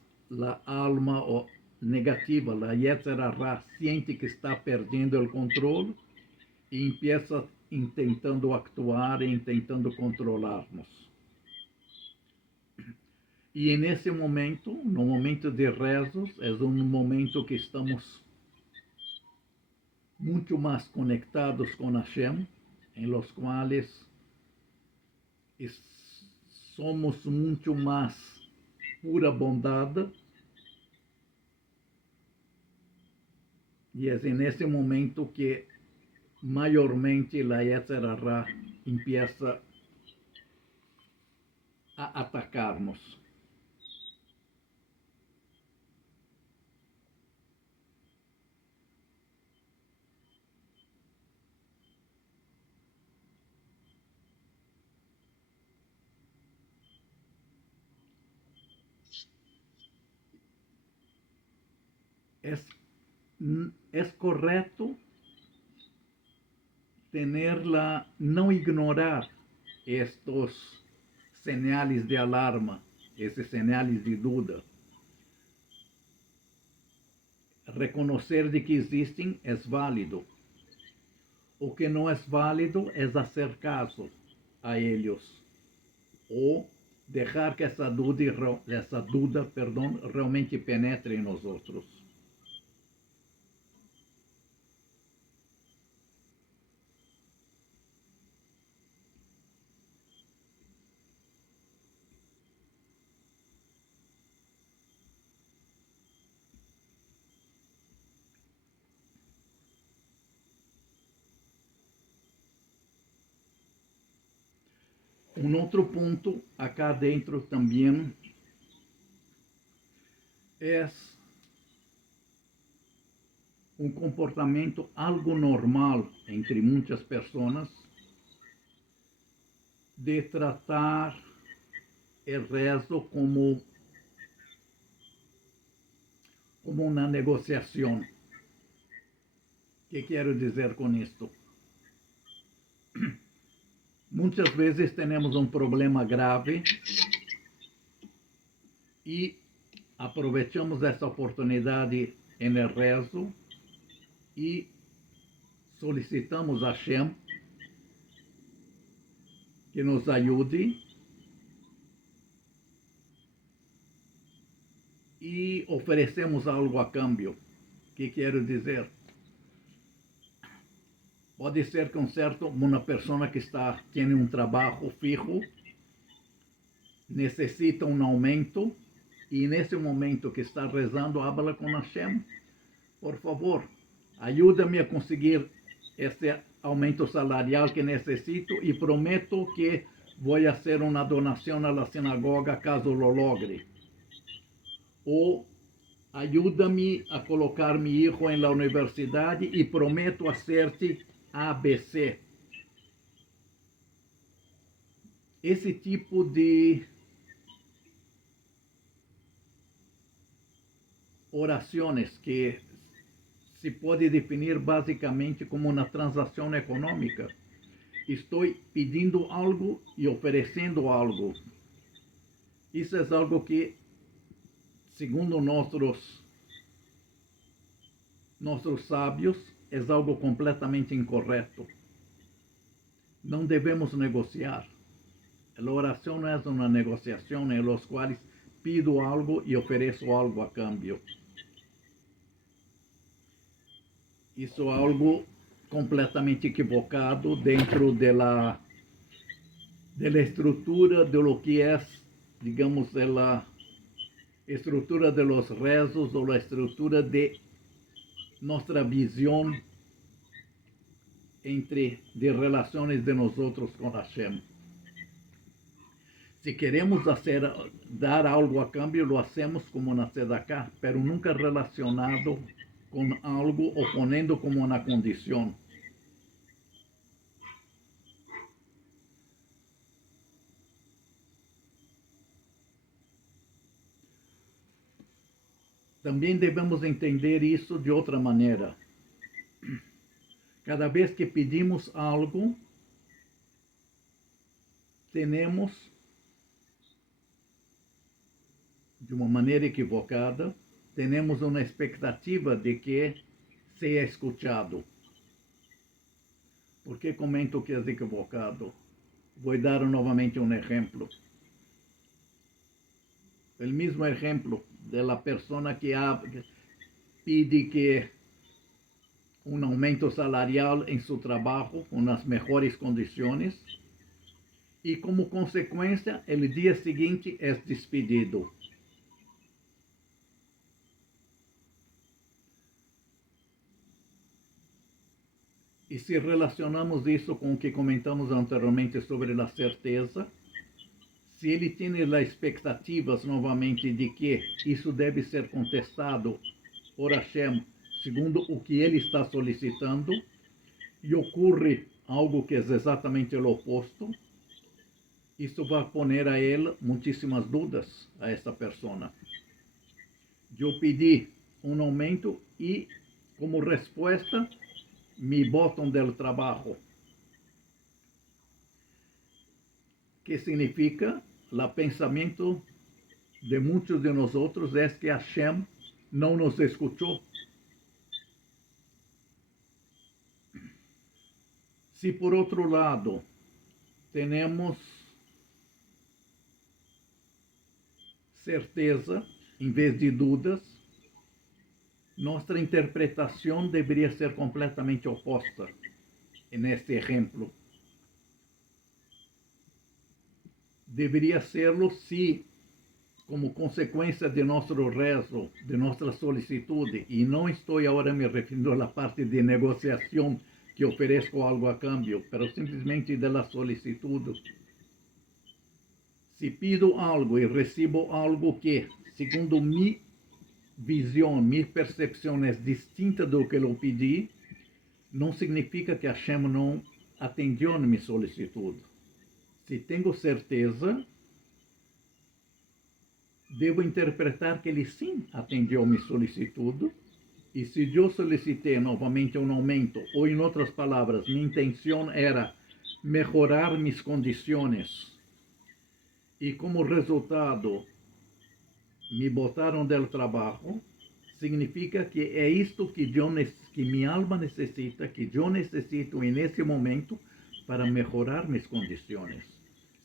a alma negativa, a Yetzer Hara, sente que está perdendo o controle e empieza tentando actuar e tentando controlar-nos. E nesse momento, no momento de rezos, é um momento que estamos muito mais conectados com Hashem, em los quais somos muito mais pura bondade. E é nesse momento que maiormente a Yetzer Hara empieza a atacar-nos. es, es correcto no ignorar estos señales de alarma, esses señales de duda. Reconocer de que existem é válido. O que não é válido é hacer caso a eles ou deixar que essa duda, realmente penetre em nós outros. Um outro ponto acá dentro também é um comportamento algo normal entre muitas pessoas de tratar o rezo como uma negociação. O que quero dizer com isto? Muitas vezes temos um problema grave e aproveitamos essa oportunidade em el rezo e solicitamos a Hashem que nos ajude e oferecemos algo a cambio. O que quero dizer? Pode ser que uma pessoa que tem um trabalho fijo necessita um aumento e nesse momento que está rezando, habla com Hashem. Por favor, ajuda-me a conseguir esse aumento salarial que necessito e prometo que vou fazer uma donação à sinagoga caso lo logre. Ou ajuda-me a colocar meu filho na universidade e prometo fazer-te ABC. Esse tipo de orações que se pode definir basicamente como uma transação econômica. Estou pedindo algo e oferecendo algo. Isso é algo que, segundo nossos sábios, é algo completamente incorreto. Não devemos negociar. A oração não é uma negociação em los quais pido algo e ofereço algo a cambio. Isso é algo completamente equivocado dentro da estrutura de lo que é, digamos, a estrutura de los rezos ou a estrutura de nossa visão de relações de nós outros com Hashem. Se queremos dar algo a cambio, lo hacemos como na tzedakah, pero nunca relacionado com algo ou ponendo como uma condição. Também devemos entender isso de outra maneira. Cada vez que pedimos algo, temos, de uma maneira equivocada, temos uma expectativa de que seja escutado. Por que comento que é equivocado? Vou dar novamente um exemplo. O mesmo exemplo da pessoa que pede que um aumento salarial em seu trabalho, umas melhores condições, e como consequência, o dia seguinte é despedido. E se relacionamos isso com o que comentamos anteriormente sobre a certeza, se ele tem as expectativas novamente de que isso deve ser contestado por Hashem, segundo o que ele está solicitando, e ocorre algo que é exatamente o oposto, isso vai poner a ele muitíssimas dúvidas a essa pessoa. Eu pedi um aumento e, como resposta, me botam del trabalho. Que significa, o pensamento de muitos de nós outros é que Hashem não nos escutou. Se por outro lado temos certeza em vez de dúvidas, nossa interpretação deveria ser completamente oposta neste exemplo. Deveria serlo se, como consequência de nosso rezo, de nossa solicitude, e não estou agora me referindo à parte de negociação que ofereço algo a cambio, mas simplesmente da solicitude. Se pido algo e recebo algo que, segundo minha visão, minha percepção é distinta do que eu pedi, não significa que Hashem não atendeu a minha solicitude. Se tenho certeza, devo interpretar que ele sim atendeu a minha solicitude, e se eu solicitei novamente um aumento, ou em outras palavras, minha intenção era melhorar minhas condições, e como resultado me botaram del trabalho, significa que é isto que minha alma necessita, que eu necessito nesse momento para melhorar minhas condições.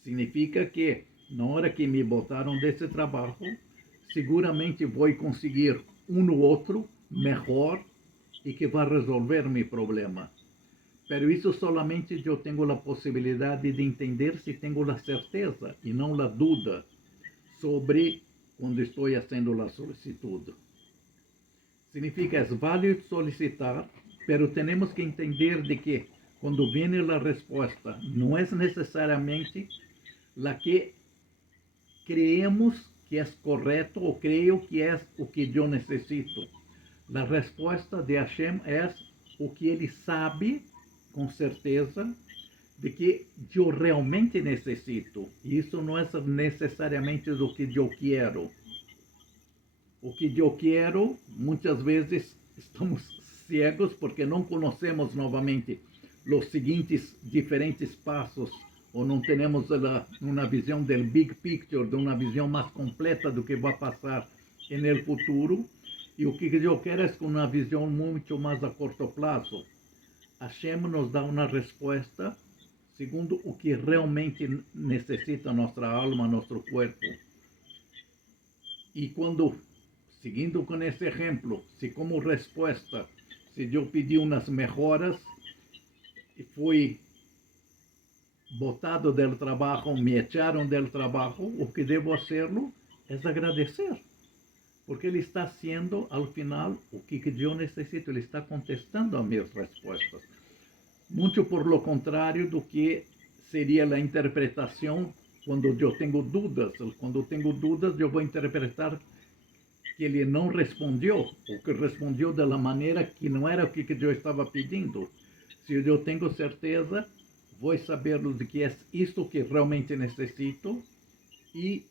Significa que, na hora que me botaram desse trabalho, seguramente vou conseguir um ou outro melhor e que vai resolver meu problema. Pero isso solamente eu tenho a possibilidade de entender se tenho a certeza e não a dúvida sobre quando estou fazendo a solicitude. Significa, é válido solicitar, pero temos que entender de que quando vem a resposta, não é necessariamente a que creemos que é correto ou creio que é o que eu necessito. A resposta de Hashem é o que ele sabe, com certeza, de que eu realmente necessito. E isso não é necessariamente do que eu quero. O que eu quero, muitas vezes estamos cegos porque não conhecemos novamente os seguintes diferentes passos, ou não temos uma visão do big picture, de uma visão mais completa do que vai passar no futuro. E o que eu quero é com uma visão muito mais a curto prazo. Hashem nos dá uma resposta segundo o que realmente necessita nossa alma, nosso corpo. E quando, seguindo com esse exemplo, se como resposta, se eu pedi umas melhoras e fui botado del trabalho, me echaram del trabalho, o que devo hacerlo é agradecer. Porque ele está haciendo, al final, o que eu necessito, ele está contestando as minhas respostas. Muito por lo contrário do que seria a interpretação quando eu tenho dúvidas. Quando tenho dúvidas, eu vou interpretar que ele não respondeu, ou que respondeu da maneira que não era o que eu estava pedindo. Se eu tenho certeza, vou saber de que é isto que realmente necessito, e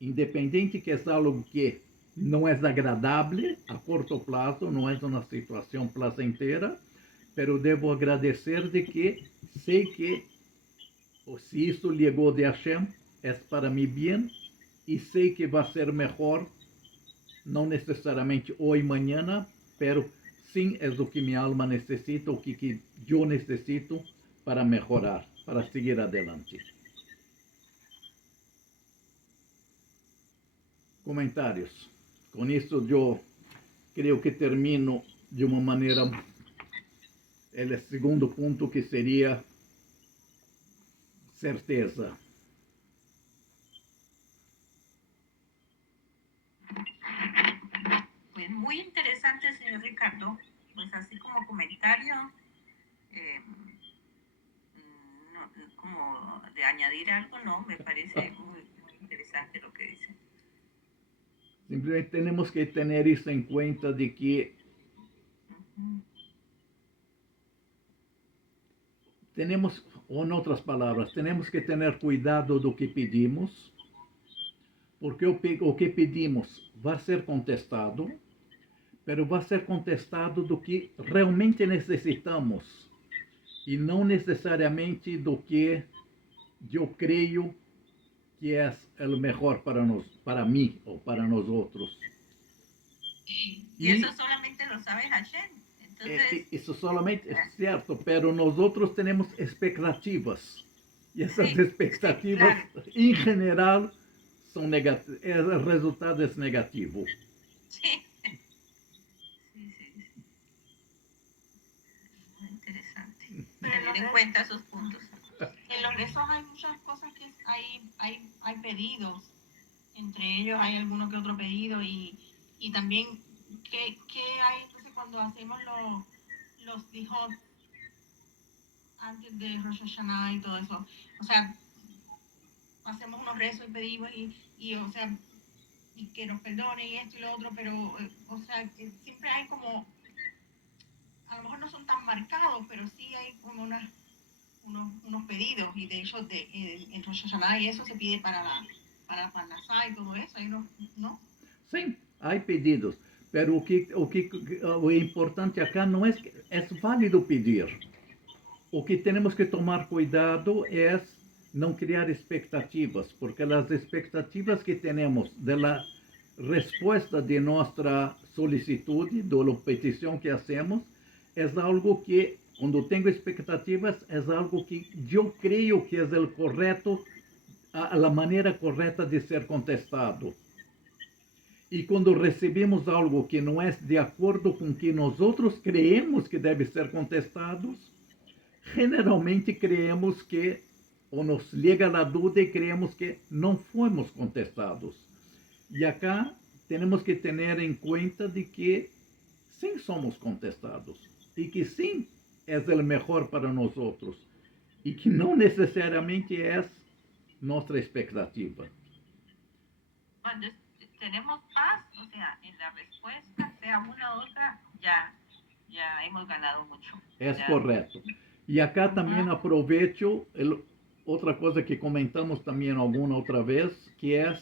independente que é algo que não é agradável a curto prazo, não é uma situação prazenteira, pero devo agradecer de que sei que se isso chegou de Hashem, é para mi bem, e sei que vai ser melhor, não necessariamente hoje, amanhã, pero sim é o que minha alma necessita, o que eu necessito para melhorar, para seguir adelante. Comentários. Com isso, eu creio que termino de uma maneira, o segundo ponto, que seria certeza. Pues muy interesante, señor Ricardo. Pues así como comentario, como de añadir algo, no, me parece muy, muy interesante lo que dice. Simplesmente temos que ter isso em conta de que temos, ou em outras palavras, temos que ter cuidado do que pedimos, porque o que pedimos vai ser contestado, pero vai ser contestado do que realmente necessitamos e não necessariamente do que eu creio que é o melhor para mim ou para nós outros. Y eso solamente lo sabe Hashem. Entonces, isso solamente é certo, pero nós outros temos expectativas. E essas Sí, expectativas, sí, claro. em geral, são negativas. O resultado é negativo. sí. Sí, sí, sí. Muy interesante. Pero en lo Tener en que, cuenta esos puntos. en lo que Eso hay muchas cosas que hay pedidos. Entre ellos hay alguno que otro pedido y también qué hay entonces cuando hacemos los dijot antes de Rosh Hashanah y todo eso. O sea, hacemos unos rezos y pedimos o sea, y que nos perdone y esto y lo otro, pero, o sea, que siempre hay como, a lo mejor no son tan marcados, pero sí hay como unos pedidos, y de hecho en Rosh Hashanah y eso se pide para Parnasá y todo eso, hay unos, ¿no? Sim, há pedidos, pero o importante acá não é que é válido pedir. O que temos que tomar cuidado é não criar expectativas, porque as expectativas que temos da resposta de nossa solicitude, da petição que hacemos, é algo que, quando tenho expectativas, é algo que eu creio que é o correto, a maneira correta de ser contestado. E quando recebemos algo que não é de acordo com o que nós outros creemos que deve ser contestado, generalmente creemos que, ou nos chega a dúvida e creemos que não fomos contestados. E acá temos que ter em conta de que sim somos contestados e que sim é o melhor para nós outros e que não necessariamente é nossa expectativa. Cuando tenemos paz, o sea, en la respuesta, sea una u otra, ya hemos ganado mucho. É Ya. correto. E acá também aproveito outra coisa que comentamos também alguma outra vez, que é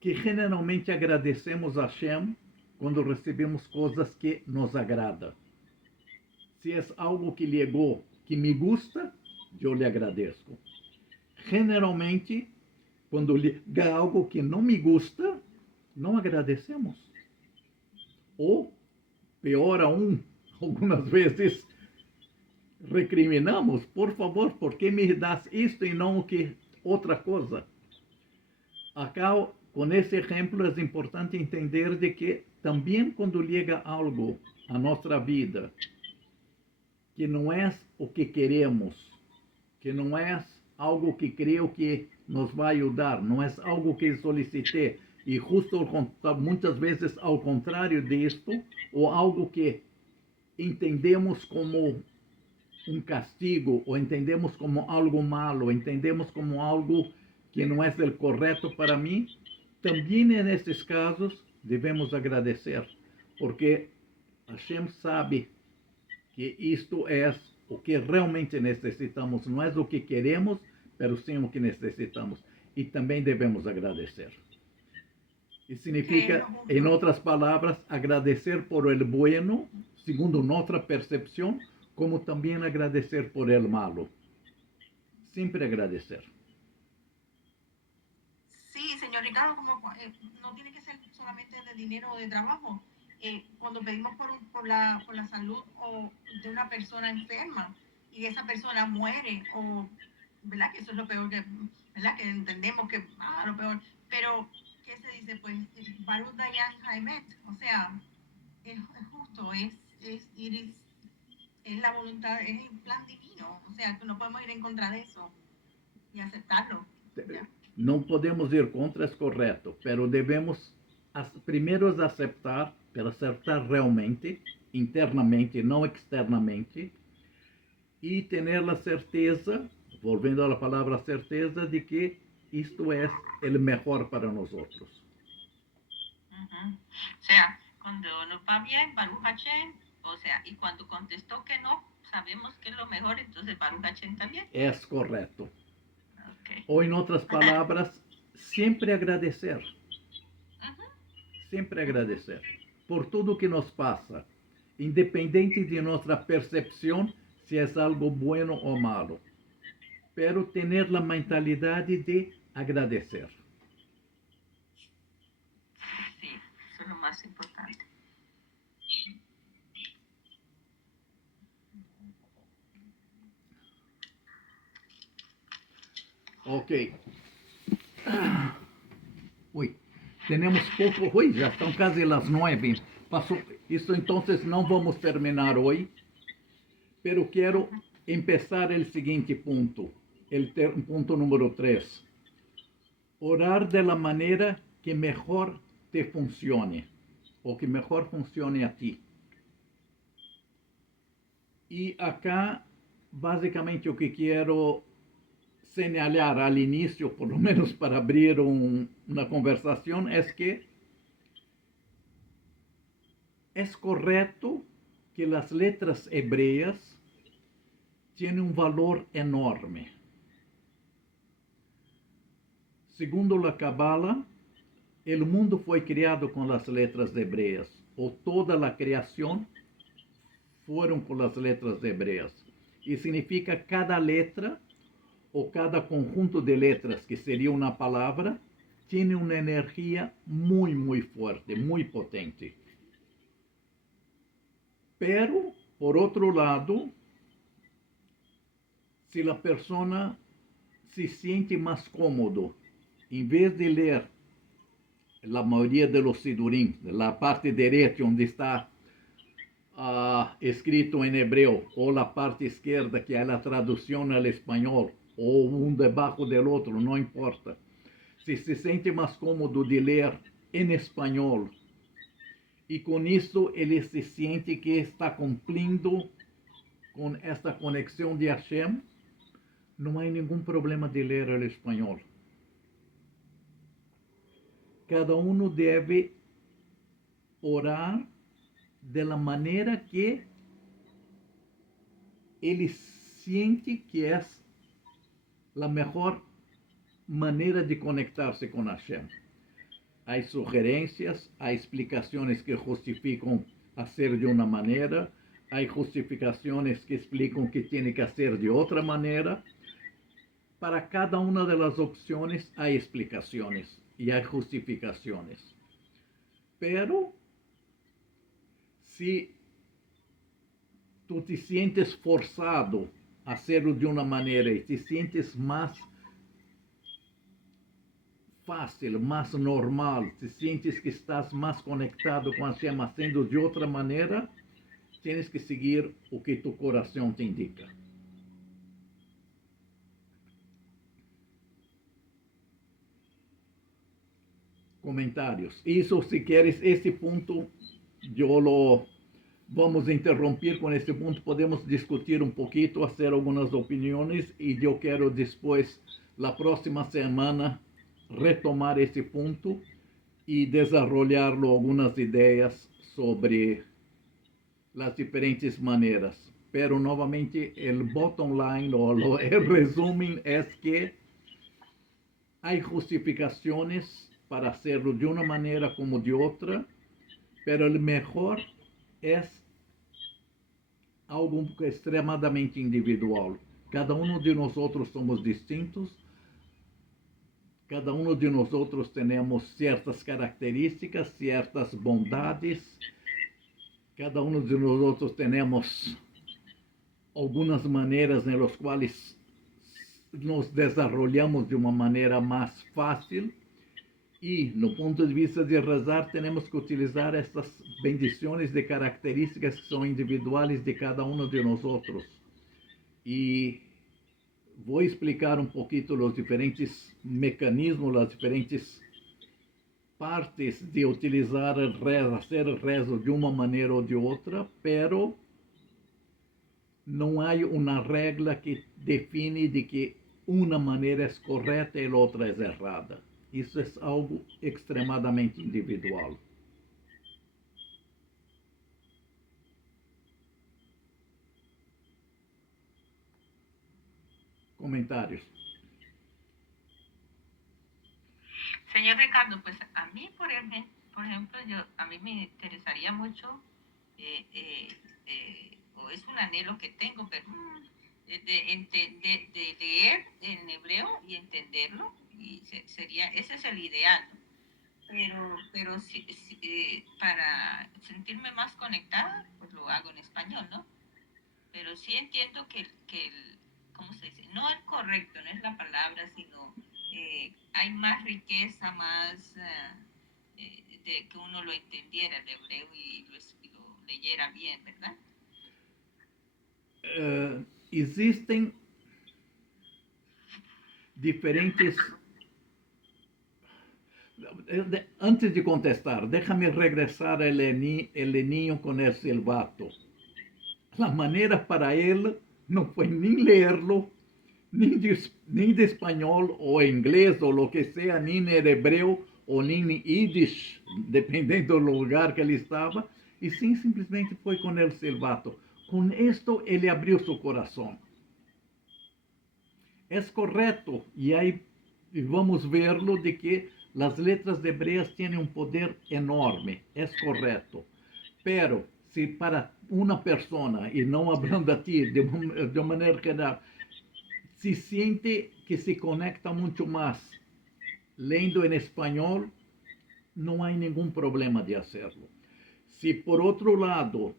que generalmente agradecemos a Hashem quando recebemos coisas que nos agrada. Se é algo que chegou que me gusta, eu lhe agradeço. Generalmente, quando liga algo que não me gusta, não agradecemos. Ou, pior aún, algumas vezes recriminamos, por favor, por que me das isto e não que outra coisa? Acá, com esse exemplo, é importante entender de que também quando chega algo à nossa vida que não é o que queremos, que não é algo que creio que nos vai ajudar, não é algo que solicitei, e justo muitas vezes ao contrário disto, ou algo que entendemos como um castigo, ou entendemos como algo malo, entendemos como algo que não é o correto para mim, também nesses casos devemos agradecer, porque Hashem sabe que isto é o que realmente necessitamos, não é o que queremos, mas sim o que necessitamos. E também devemos agradecer. E significa, em outras palavras, agradecer por el bueno, segundo nossa percepção, como também agradecer por el malo. Sempre agradecer. Sí, señor Ricardo, como no tiene que ser solamente de dinero o de trabajo. Cuando pedimos por la salud o de una persona enferma y esa persona muere, o, ¿verdad? Que eso es lo peor que, ¿verdad? Que entendemos que, lo peor. Pero, ¿qué se dice? Pues, Baruch Dayan Haimet, o sea, es justo, es la voluntad, es el plan divino, o sea, que no podemos ir en contra de eso y aceptarlo. ¿Ya? Não podemos ir contra, é correto, pero devemos primeiro aceitar, para acertar realmente, internamente, não externamente, e ter a certeza, volvendo à palavra certeza, de que isto é o melhor para nós outros. O sea, cuando nos va bien, Baruch Hashem, o sea, y cuando contestó que no, sabemos que es lo mejor, entonces Baruch Hashem también. É correto. Okay. Ou, em outras palavras, sempre agradecer. sempre agradecer por tudo que nos passa, independente de nossa percepção, se é algo bueno ou malo. Pero ter a mentalidade de agradecer. Sí, eso es lo más importante. Ok. Ui, temos pouco. Ui, já estão quase as 9. Passou. Isso então não vamos terminar hoje. Pero quero empezar o seguinte ponto. Ponto número 3. Orar de la maneira que melhor te funcione. Ou que melhor funcione a ti. E acá, basicamente, o que quero señalar al inicio, por lo menos para abrir una conversación, es que es correcto que las letras hebreas tienen un valor enorme. Segundo la Kabbalah, el mundo fue creado con las letras hebreas, o toda la creación fueron con las letras hebreas. Y significa cada letra o cada conjunto de letras, que seria uma palavra, tem uma energia muito forte, muito potente. Pero, por outro lado, se a pessoa se sente mais cômodo, em vez de ler a maioria de los sidurim, a parte direita onde está escrito em hebreu, ou a parte esquerda, que é a tradução ao espanhol, ou um debaixo do outro, não importa. Se sente mais cômodo de ler em espanhol, e com isso ele se sente que está cumprindo com esta conexão de Hashem, não há nenhum problema de ler o espanhol. Cada um deve orar da maneira que ele sente que é a melhor maneira de conectar-se com Hashem. Há sugerências, há explicações que justificam a ser de uma maneira, há justificações que explicam que tem que ser de outra maneira. Para cada uma das opções há explicações e há justificações. Pero, se tu te sientes forçado a hacerlo de uma maneira e te sientes mais fácil, mais normal, te sientes que estás mais conectado com Hashem sendo de outra maneira, tens que seguir o que tu coração te indica. Comentários. Isso, se queres, esse ponto, vamos interromper com esse ponto, podemos discutir um pouquinho, fazer algumas opiniões, e eu quero depois, na próxima semana, retomar esse ponto e desenvolver algumas ideias sobre as diferentes maneiras. Pero, novamente, o bottom line, o resumen, é que há justificações para hacerlo de uma maneira como de outra, pero o melhor é algo extremadamente individual. Cada um de nós somos distintos, cada um de nós temos certas características, certas bondades, cada um de nós temos algumas maneiras nas quais nos desenvolvemos de uma maneira mais fácil. E, no ponto de vista de rezar, temos que utilizar essas bendições de características que são individuais de cada um de nós. E vou explicar um pouquinho os diferentes mecanismos, as diferentes partes de utilizar o rezo, fazer o rezo de uma maneira ou de outra, pero não há uma regra que define de que uma maneira é correta e a outra é errada. Isso é algo extremadamente individual. Comentários. Señor Ricardo, pues a mí, por ejemplo, por ejemplo, a mí me interesaría mucho, o es un anhelo que tengo, pero de leer en hebreo y entenderlo, y ese es el ideal, ¿no? Pero para sentirme más conectada, pues lo hago en español, ¿no? Pero sí entiendo ¿cómo se dice? No el correcto, no es la palabra, sino hay más riqueza, más de que uno lo entendiera el hebreo y lo leyera bien, ¿verdad? Existen diferentes. Antes de contestar, déjame regresar el niño con el silbato. La manera para él no fue ni leerlo, ni de español o inglés o lo que sea, ni en hebreo o ni en yiddish, dependiendo del lugar que él estaba, y sim, simplesmente fue con el silbato. Con esto él abrió su corazón. Es correcto, y ahí vamos a verlo de que las letras hebreas tienen un poder enorme, es correcto. Pero si para una persona, y no hablando a ti de manera general, se siente que se conecta mucho más leyendo en español, no hay ningún problema de hacerlo. Si por otro lado,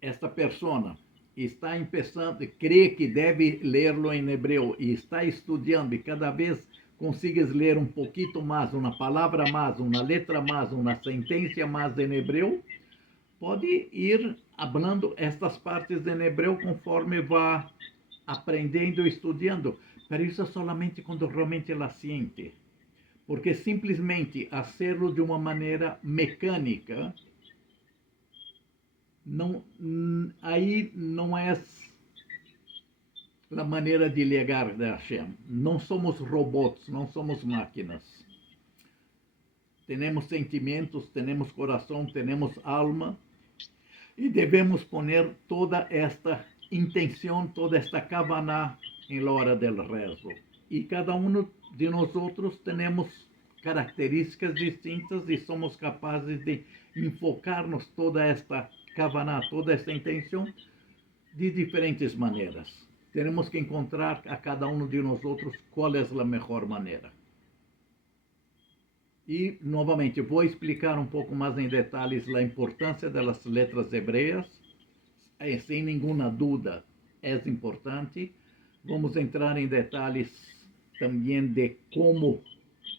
esta persona está empezando, cree que debe leerlo en hebreo y está estudiando y cada vez consigues leer un poquito más, una palabra más, una letra más, una sentencia más en hebreo, pode ir hablando estas partes em hebreu conforme vá aprendendo e estudando, mas isso é solamente quando realmente ela siente. Porque simplesmente hacerlo de uma maneira mecânica, não, aí não é a maneira de ligar de Hashem. Não somos robots, não somos máquinas. Temos sentimentos, temos coração, temos alma, e devemos poner toda esta intenção, toda esta kavaná em la hora del rezo. E cada um de nós outros temos características distintas e somos capazes de enfocarmos toda esta kavaná, toda esta intenção de diferentes maneiras. Temos que encontrar a cada um de nós outros qual é a melhor maneira. E, novamente, vou explicar um pouco mais em detalhes a importância das letras hebreias. Sem nenhuma dúvida, é importante. Vamos entrar em detalhes também de como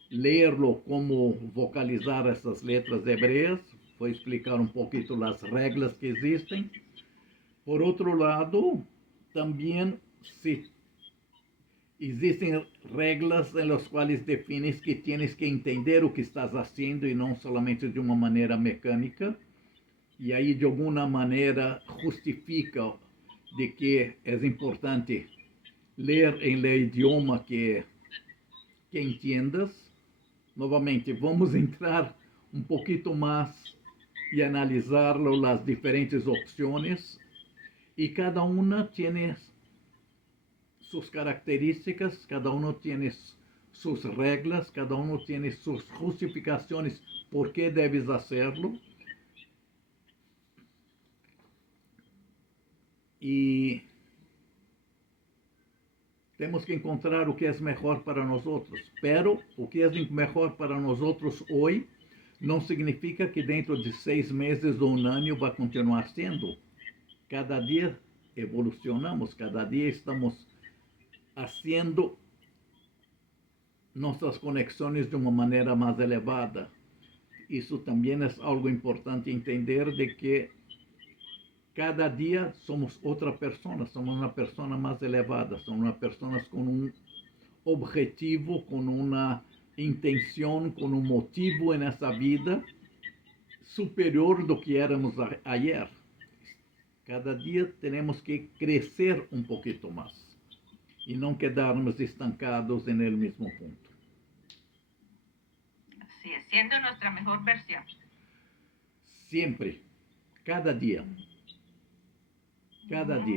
lerlo, como vocalizar essas letras hebreias. Vou explicar um pouquinho as regras que existem. Por outro lado, também se existem regras em las quais defines que tienes que entender o que estás haciendo e não solamente de uma maneira mecânica. E aí, de alguma maneira, justifica de que é importante ler em el idioma que entiendas. Novamente, vamos entrar um pouquinho mais e analisar as diferentes opções. E cada uma tem sus características, cada uno tiene sus reglas, cada uno tiene sus justificaciones por qué debes hacerlo. Y temos que encontrar o que é melhor para nós outros. Pero o que é melhor para nós outros hoje não significa que dentro de 6 meses ou um ano vai continuar sendo. Cada dia evolucionamos, cada dia estamos haciendo nossas conexões de uma maneira mais elevada. Isso também é algo importante entender de que cada dia somos outra pessoa, somos uma pessoa mais elevada, somos uma pessoa com um objetivo, com uma intenção, com um motivo nessa vida superior do que éramos ayer. Cada dia temos que crescer um pouquinho mais e não quedarmos estancados no mesmo ponto. Así es, siendo nuestra mejor versión. Sempre, cada dia. Cada dia.